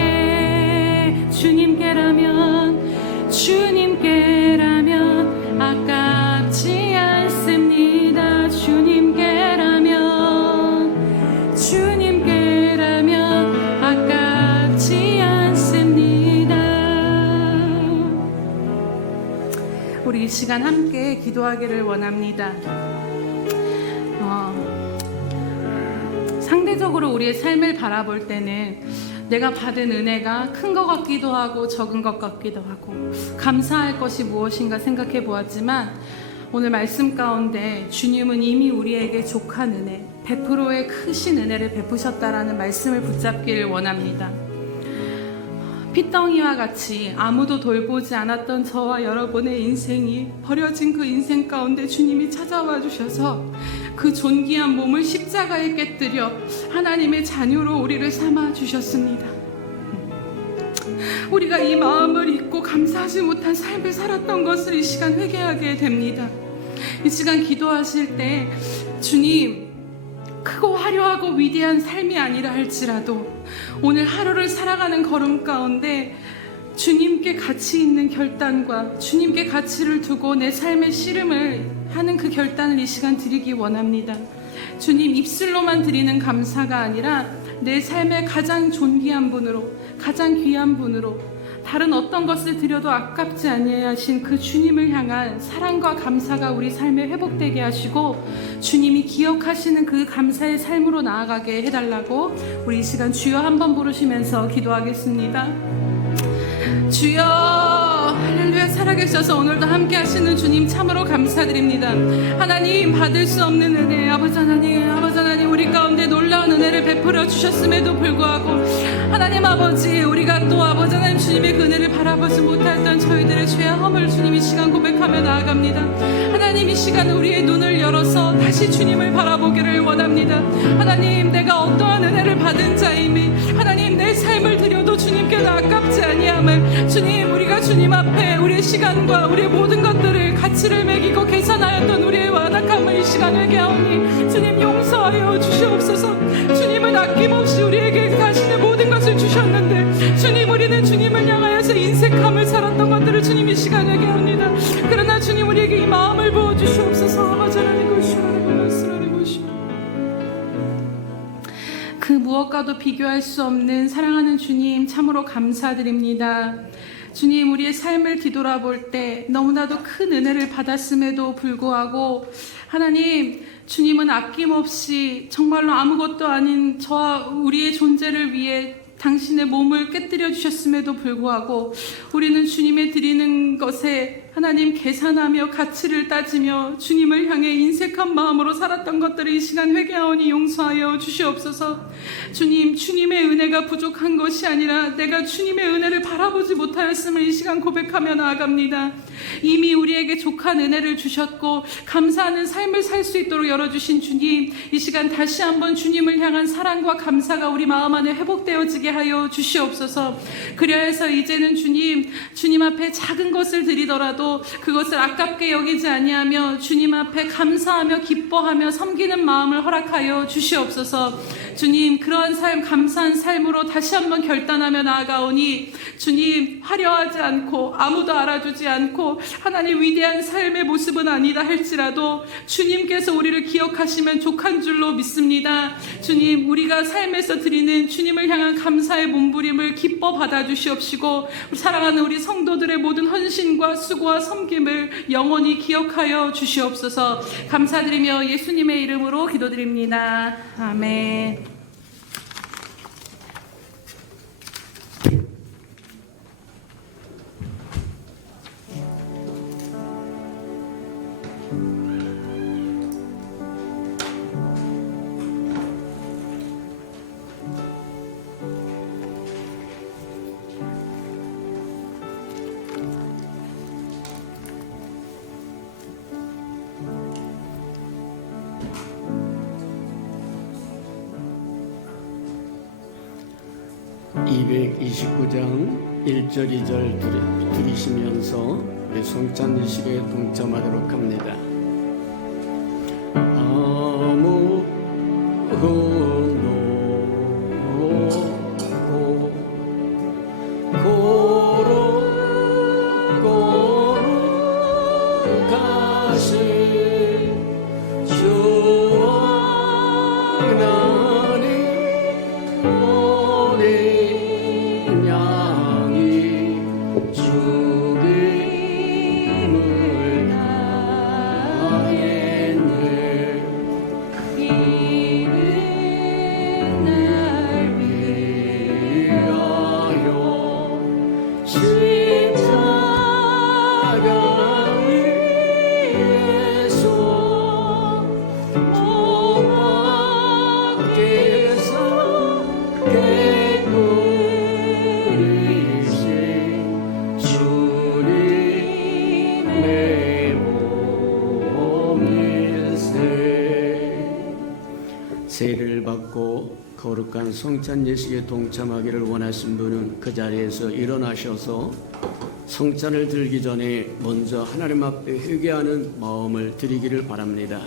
아깝지 않습니다. 주님께라면 아깝지 않습니다. 우리 이 시간 함께 기도하기를 원합니다. 상대적으로 우리의 삶을 바라볼 때는 내가 받은 은혜가 큰 것 같기도 하고 적은 것 같기도 하고 감사할 것이 무엇인가 생각해 보았지만, 오늘 말씀 가운데 주님은 이미 우리에게 족한 은혜, 100%의 크신 은혜를 베푸셨다라는 말씀을 붙잡기를 원합니다. 핏덩이와 같이 아무도 돌보지 않았던 저와 여러분의 인생이 버려진 그 인생 가운데 주님이 찾아와 주셔서 그 존귀한 몸을 십자가에 깨뜨려 하나님의 자녀로 우리를 삼아 주셨습니다. 우리가 이 마음을 잊고 감사하지 못한 삶을 살았던 것을 이 시간 회개하게 됩니다. 이 시간 기도하실 때 주님, 크고 화려하고 위대한 삶이 아니라 할지라도 오늘 하루를 살아가는 걸음 가운데 주님께 가치 있는 결단과 주님께 가치를 두고 내 삶의 씨름을 하는 그 결단을 이 시간 드리기 원합니다. 주님, 입술로만 드리는 감사가 아니라 내 삶의 가장 존귀한 분으로, 가장 귀한 분으로, 다른 어떤 것을 드려도 아깝지 아니하신 그 주님을 향한 사랑과 감사가 우리 삶에 회복되게 하시고 주님이 기억하시는 그 감사의 삶으로 나아가게 해달라고 우리 이 시간 주여 한번 부르시면서 기도하겠습니다. 주여, 할렐루야. 살아계셔서 오늘도 함께 하시는 주님 참으로 감사드립니다. 하나님, 받을 수 없는 은혜, 아버지 하나님 우리 가운데 놀라운 은혜를 베풀어 주셨음에도 불구하고 하나님 아버지, 우리가 또 아버지 하나님 주님의 그 은혜를 바라보지 못했던 저희들의 죄와 허물을 주님 이 시간 고백하며 나아갑니다. 하나님, 이 시간 우리의 눈을 열어서 다시 주님을 바라보기를 원합니다. 하나님, 내가 어떠한 은혜를 받은 자임이, 하나님 내 삶을 드려도 주님께도 아깝지 아니함을 주님, 우리가 주님 앞에 우리의 시간과 우리의 모든 것들을 가치를 매기고 계산하였던 우리의 완악함을 이 시간 회개하오니 주님 용서하여 주시옵소서. 주님은 아낌없이 우리에게 자신의 모든 것을 주셨는데 주님, 우리는 주님을 향하여서 인색함을 살았던 것들을 주님 이 시간 회개합니다. 그러나 주님, 우리에게 이 마음을 부어주시옵소서. 아버지 하나님, 그 무엇과도 비교할 수 없는 사랑하는 주님, 참으로 감사드립니다. 주님, 우리의 삶을 뒤돌아볼 때 너무나도 큰 은혜를 받았음에도 불구하고 하나님, 주님은 아낌없이 정말로 아무것도 아닌 저와 우리의 존재를 위해 당신의 몸을 깨뜨려 주셨음에도 불구하고 우리는 주님의 드리는 것에 하나님 계산하며 가치를 따지며 주님을 향해 인색한 마음으로 살았던 것들을 이 시간 회개하오니 용서하여 주시옵소서. 주님, 주님의 은혜가 부족한 것이 아니라 내가 주님의 은혜를 바라보지 못하였음을 이 시간 고백하며 나아갑니다. 이미 우리에게 족한 은혜를 주셨고 감사하는 삶을 살 수 있도록 열어주신 주님, 이 시간 다시 한번 주님을 향한 사랑과 감사가 우리 마음 안에 회복되어지게 하여 주시옵소서. 그리하여서 이제는 주님 앞에 작은 것을 드리더라도 그것을 아깝게 여기지 아니하며 주님 앞에 감사하며 기뻐하며 섬기는 마음을 허락하여 주시옵소서. 주님, 그러한 삶, 감사한 삶으로 다시 한번 결단하며 나아가오니 주님, 화려하지 않고 아무도 알아주지 않고 하나님 위대한 삶의 모습은 아니다 할지라도 주님께서 우리를 기억하시면 족한 줄로 믿습니다. 주님, 우리가 삶에서 드리는 주님을 향한 감사의 몸부림을 기뻐 받아주시옵시고 사랑하는 우리 성도들의 모든 헌신과 수고와 섬김을 영원히 기억하여 주시옵소서. 감사드리며 예수님의 이름으로 기도드립니다. 아멘. (229장) 1절 2절 들으시면서 우리 성찬 예식에 동참하도록 합니다. 세례를 받고 거룩한 성찬 예식에 동참하기를 원하신 분은 그 자리에서 일어나셔서 성찬을 들기 전에 먼저 하나님 앞에 회개하는 마음을 드리기를 바랍니다.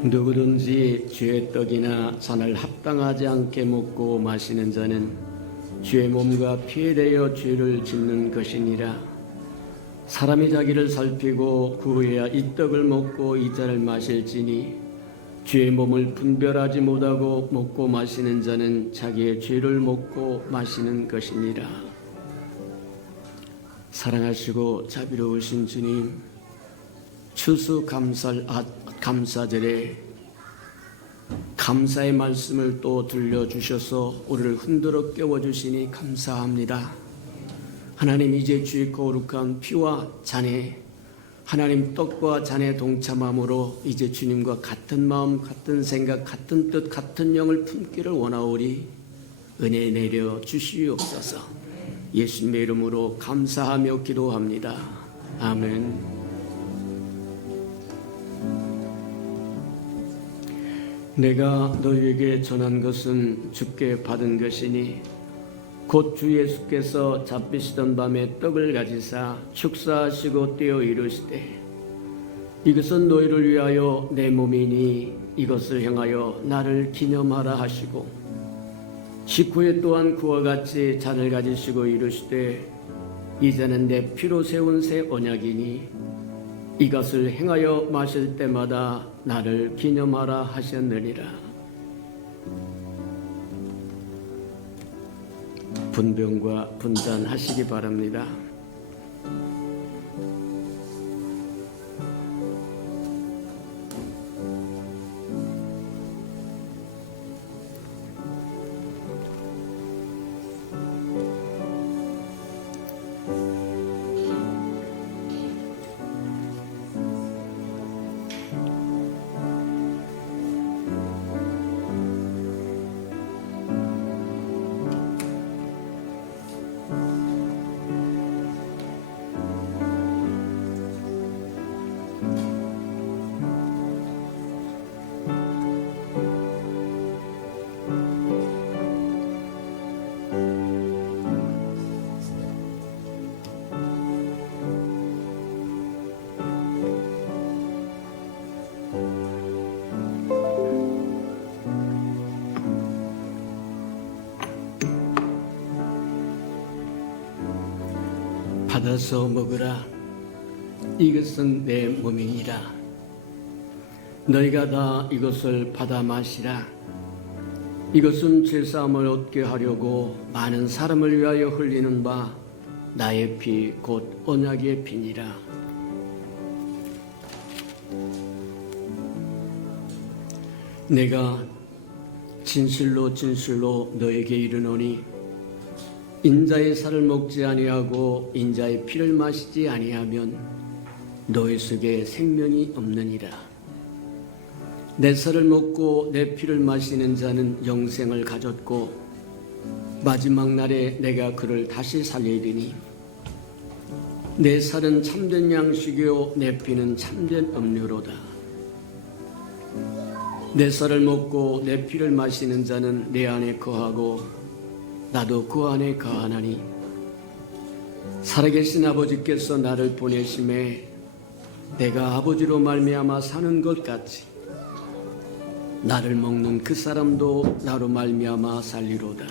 누구든지 죄의 떡이나 잔을 합당하지 않게 먹고 마시는 자는 죄의 몸과 피에 대하여 죄를 짓는 것이니라. 사람이 자기를 살피고 그 후에야 이 떡을 먹고 이 잔을 마실지니 죄의 몸을 분별하지 못하고 먹고 마시는 자는 자기의 죄를 먹고 마시는 것이니라. 사랑하시고 자비로우신 주님, 추수 감사절에 감사의 말씀을 또 들려주셔서 우리를 흔들어 깨워주시니 감사합니다. 하나님, 이제 주의 거룩한 피와 잔에 하나님 떡과 잔에 동참함으로 이제 주님과 같은 마음, 같은 생각, 같은 뜻, 같은 영을 품기를 원하오리. 은혜 내려 주시옵소서. 예수님의 이름으로 감사하며 기도합니다. 아멘. 내가 너희에게 전한 것은 주께 받은 것이니 곧 주 예수께서 잡히시던 밤에 떡을 가지사 축사하시고 떼어 이르시되 이것은 너희를 위하여 내 몸이니 이것을 행하여 나를 기념하라 하시고 식후에 또한 그와 같이 잔을 가지시고 이르시되 이제는 내 피로 세운 새 언약이니 이것을 행하여 마실 때마다 나를 기념하라 하셨느니라. 분병과 분잔하시기 바랍니다. 받아서 먹으라. 이것은 내 몸이니라. 너희가 다 이것을 받아 마시라. 이것은 죄사함을 얻게 하려고 많은 사람을 위하여 흘리는 바 나의 피 곧 언약의 피니라. 내가 진실로 진실로 너에게 이르노니 인자의 살을 먹지 아니하고 인자의 피를 마시지 아니하면 너희 속에 생명이 없느니라. 내 살을 먹고 내 피를 마시는 자는 영생을 가졌고 마지막 날에 내가 그를 다시 살리리니 내 살은 참된 양식이요 내 피는 참된 음료로다. 내 살을 먹고 내 피를 마시는 자는 내 안에 거하고 나도 그 안에 거하나니 살아계신 아버지께서 나를 보내심에 내가 아버지로 말미암아 사는 것 같이 나를 먹는 그 사람도 나로 말미암아 살리로다.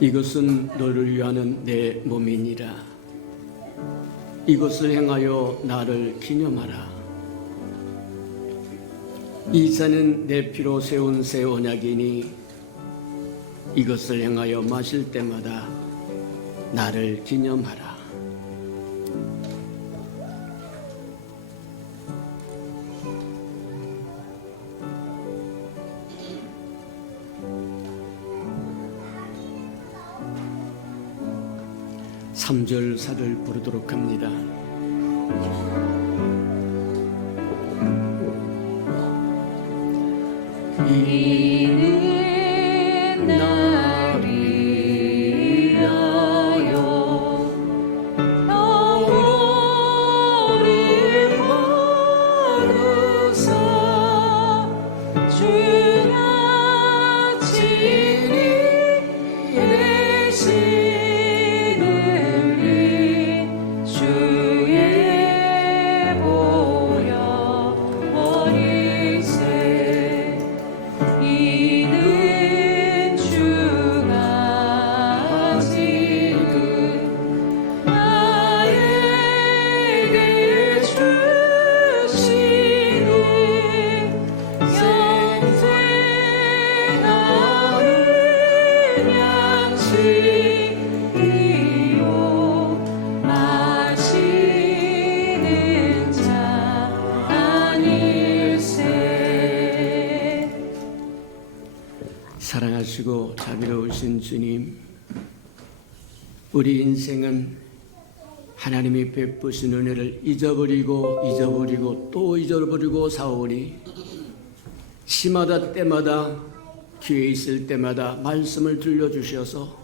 이것은 너를 위하는 내 몸이니라. 이것을 행하여 나를 기념하라. 이 잔은 내 피로 세운 새 언약이니 이것을 행하여 마실 때마다 나를 기념하라. 삼절 4절 부르도록 합니다. 이는 나를 위하여 영혼을 받으사 주가 친히 내시는 주의 보혈 어리새 이는 주가 지금 나에게 주시는 영생하는 양식이요 마시는 자 아닐세. 사랑하시고 자비로우신 주님, 우리 인생은 하나님이 베푸신 은혜를 잊어버리고 또 잊어버리고 사오니 시마다 때마다 기회 있을 때마다 말씀을 들려주셔서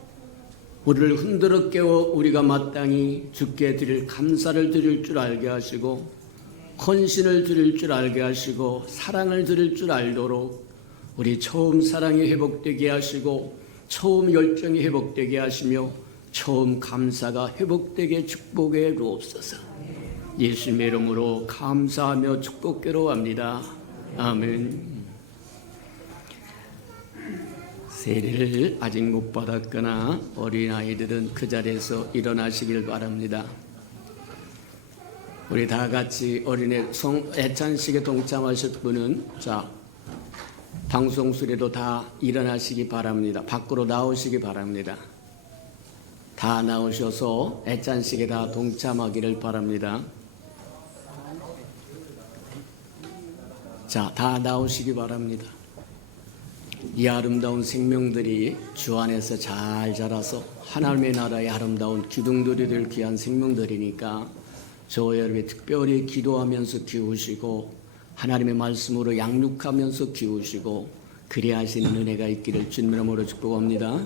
우리를 흔들어 깨워 우리가 마땅히 주께 드릴 감사를 드릴 줄 알게 하시고 헌신을 드릴 줄 알게 하시고 사랑을 드릴 줄 알도록 우리 처음 사랑이 회복되게 하시고 처음 열정이 회복되게 하시며 처음 감사가 회복되게 축복해 주옵소서. 예수님의 이름으로 감사하며 축복하러 합니다. 아멘. 세례를 아직 못 받았거나 어린아이들은 그 자리에서 일어나시길 바랍니다. 우리 다 같이 어린애 애찬식에 동참하실 분은 방송 소리로 다 일어나시기 바랍니다. 밖으로 나오시기 바랍니다. 다 나오셔서 애찬식에 다 동참하기를 바랍니다. 다 나오시기 바랍니다. 이 아름다운 생명들이 주 안에서 잘 자라서 하나님의 나라의 아름다운 기둥들이 될 귀한 생명들이니까 저와 여러분이 특별히 기도하면서 키우시고 하나님의 말씀으로 양육하면서 키우시고 그리야 하시는 은혜가 있기를 주님의 이름으로 축복합니다.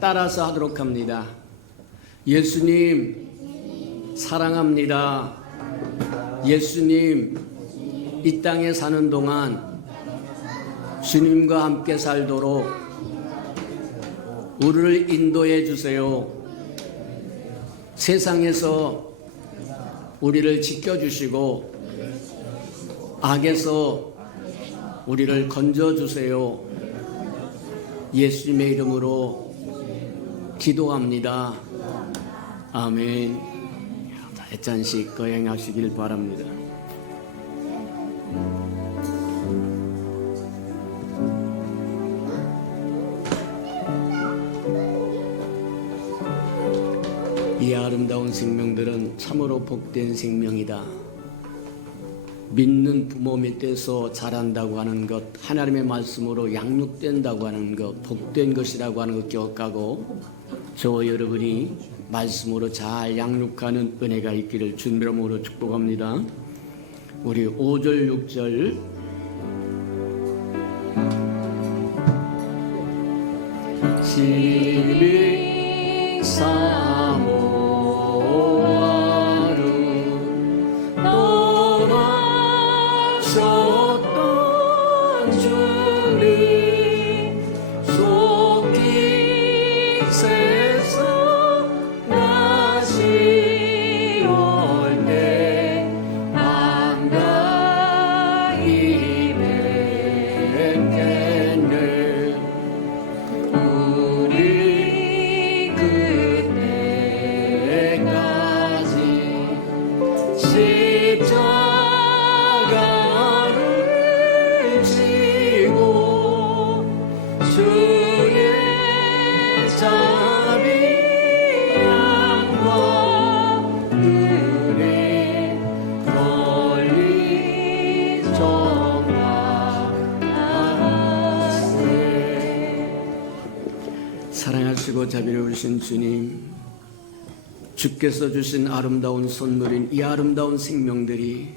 따라서 하도록 합니다. 예수님 사랑합니다. 예수님 이 땅에 사는 동안 주님과 함께 살도록 우리를 인도해 주세요. 세상에서 우리를 지켜주시고 악에서 우리를 건져주세요. 예수님의 이름으로 기도합니다. 아멘. 애찬식 거행하시길 바랍니다. 이 아름다운 생명들은 참으로 복된 생명이다. 믿는 부모 밑에서 자란다고 하는 것, 하나님의 말씀으로 양육된다고 하는 것, 복된 것이라고 하는 것 기억하고 저와 여러분이 말씀으로 잘 양육하는 은혜가 있기를 주님의 이름으로 축복합니다. 우리 5절 6절 시비 사모하루 떠나셨던 주님 속히 세상 다시 올 때 반가이 뵙겠네. 우리 그때까지 십자가를 지고 주의 자비함과 은혜 널리 전하세. 사랑하시고 자비로우신 주님, 주께서 주신 아름다운 선물인 이 아름다운 생명들이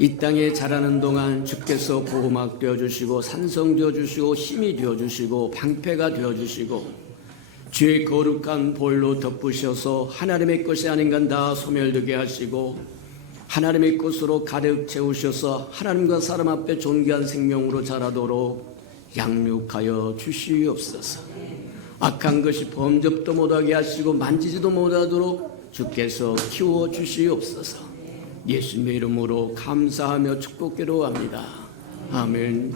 이 땅에 자라는 동안 주께서 보호막 되어주시고 산성 되어주시고 힘이 되어주시고 방패가 되어주시고 주의 거룩한 볼로 덮으셔서 하나님의 것이 아닌 건 다 소멸되게 하시고 하나님의 것으로 가득 채우셔서 하나님과 사람 앞에 존귀한 생명으로 자라도록 양육하여 주시옵소서. 악한 것이 범접도 못하게 하시고 만지지도 못하도록 주께서 키워 주시옵소서. 예수님의 이름으로 감사하며 축복기로 합니다. 아멘.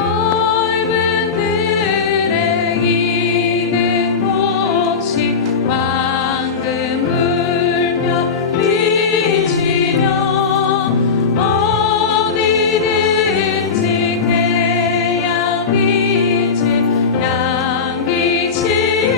넓은 들에 있는 곳이 황금 물며 비치며 어디든지 태양빛이 양빛이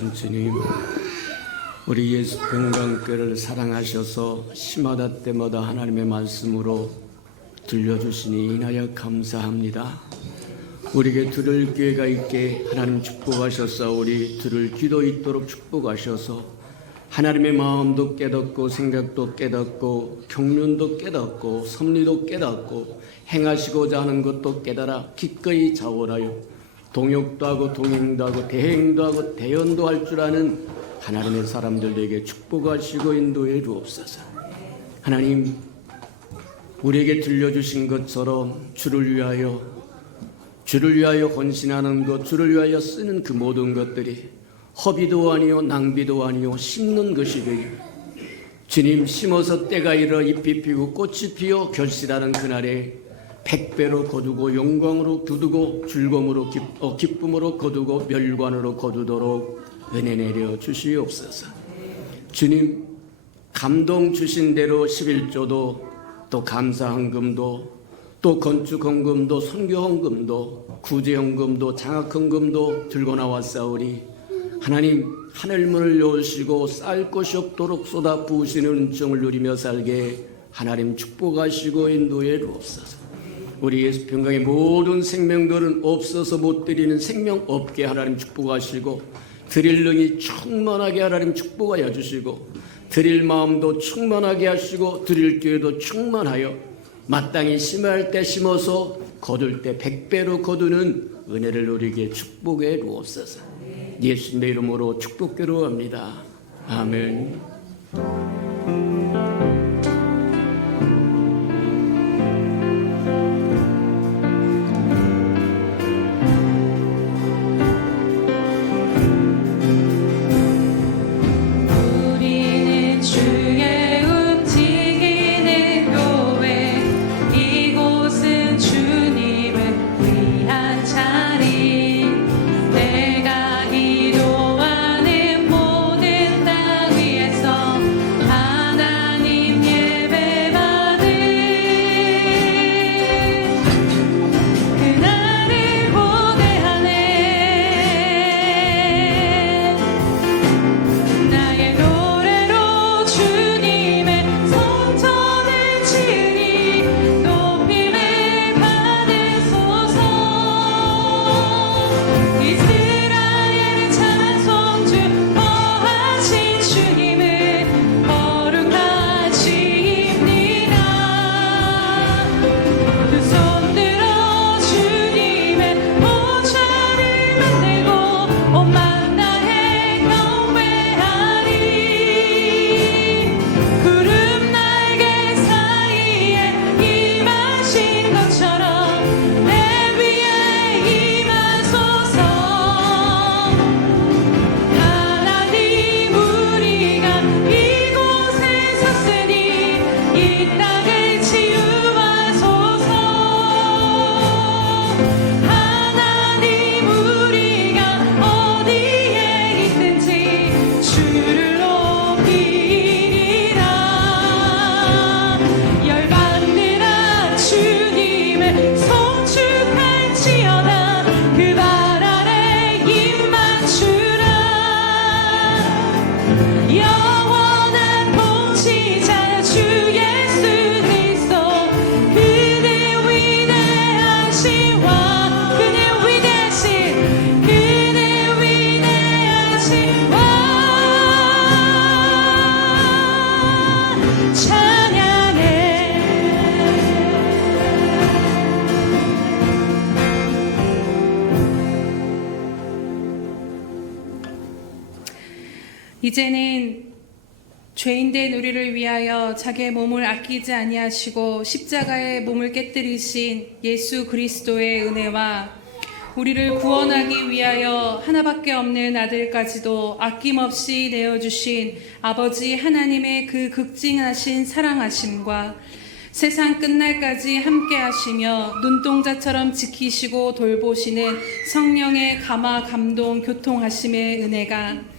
살아계신 주님, 우리 예수 평강교회를 사랑하셔서 시마다 때마다 하나님의 말씀으로 들려주시니 인하여 감사합니다. 우리에게 들을 기회가 있게 하나님 축복하셔서 우리 들을 귀도 있도록 축복하셔서 하나님의 마음도 깨닫고 생각도 깨닫고 경륜도 깨닫고 섭리도 깨닫고 행하시고자 하는 것도 깨달아 기꺼이 자원하여 동역도 하고 동행도 하고 대행도 하고 대연도 할 줄 아는 하나님의 사람들에게 축복하시고 인도해 주옵소서. 하나님, 우리에게 들려주신 것처럼 주를 위하여 헌신하는 것, 주를 위하여 쓰는 그 모든 것들이 허비도 아니요 낭비도 아니요 심는 것이 되기, 주님 심어서 때가 이르러 잎이 피고 꽃이 피어 결실하는 그날에 100배로 거두고 영광으로 거두고 즐거움으로 기쁨으로 거두고 멸관으로 거두도록 은혜 내려 주시옵소서. 주님, 감동 주신 대로 11조도 또 감사헌금도 또 건축헌금도 선교헌금도 구제헌금도 장학헌금도 들고 나왔사오니 하나님, 하늘문을 여시고 쌀 것이 없도록 쏟아 부으시는 은총을 누리며 살게 하나님 축복하시고 인도해 주옵소서. 우리 예수 평강의 모든 생명들은 없어서 못 드리는 생명 없게 하나님 축복하시고 드릴 능이 충만하게 하나님 축복하여 주시고 드릴 마음도 충만하게 하시고 드릴 기회도 충만하여 마땅히 심할 때 심어서 거둘 때 100배로 거두는 은혜를 누리게 축복해 주옵소서. 예수님의 이름으로 축복기로 합니다. 아멘. 이제는 죄인된 우리를 위하여 자기의 몸을 아끼지 아니하시고 십자가의 몸을 깨뜨리신 예수 그리스도의 은혜와 우리를 구원하기 위하여 하나밖에 없는 아들까지도 아낌없이 내어주신 아버지 하나님의 그 극진하신 사랑하심과 세상 끝날까지 함께 하시며 눈동자처럼 지키시고 돌보시는 성령의 감화 감동 교통하심의 은혜가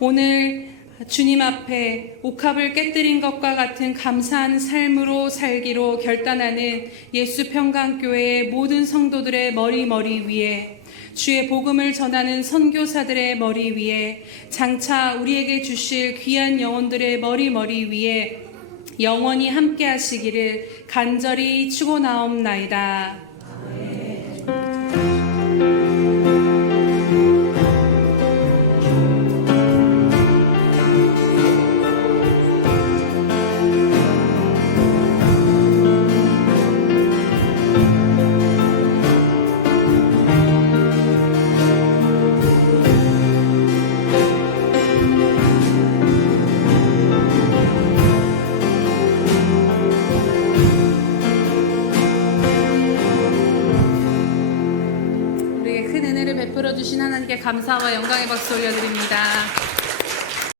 오늘 주님 앞에 옥합을 깨뜨린 것과 같은 감사한 삶으로 살기로 결단하는 예수 평강교회의 모든 성도들의 머리 위에 주의 복음을 전하는 선교사들의 머리 위에, 장차 우리에게 주실 귀한 영혼들의 머리 위에 영원히 함께 하시기를 간절히 축원하옵나이다. 우리에게 큰 은혜를 베풀어 주신 하나님께 감사와 영광의 박수 올려드립니다.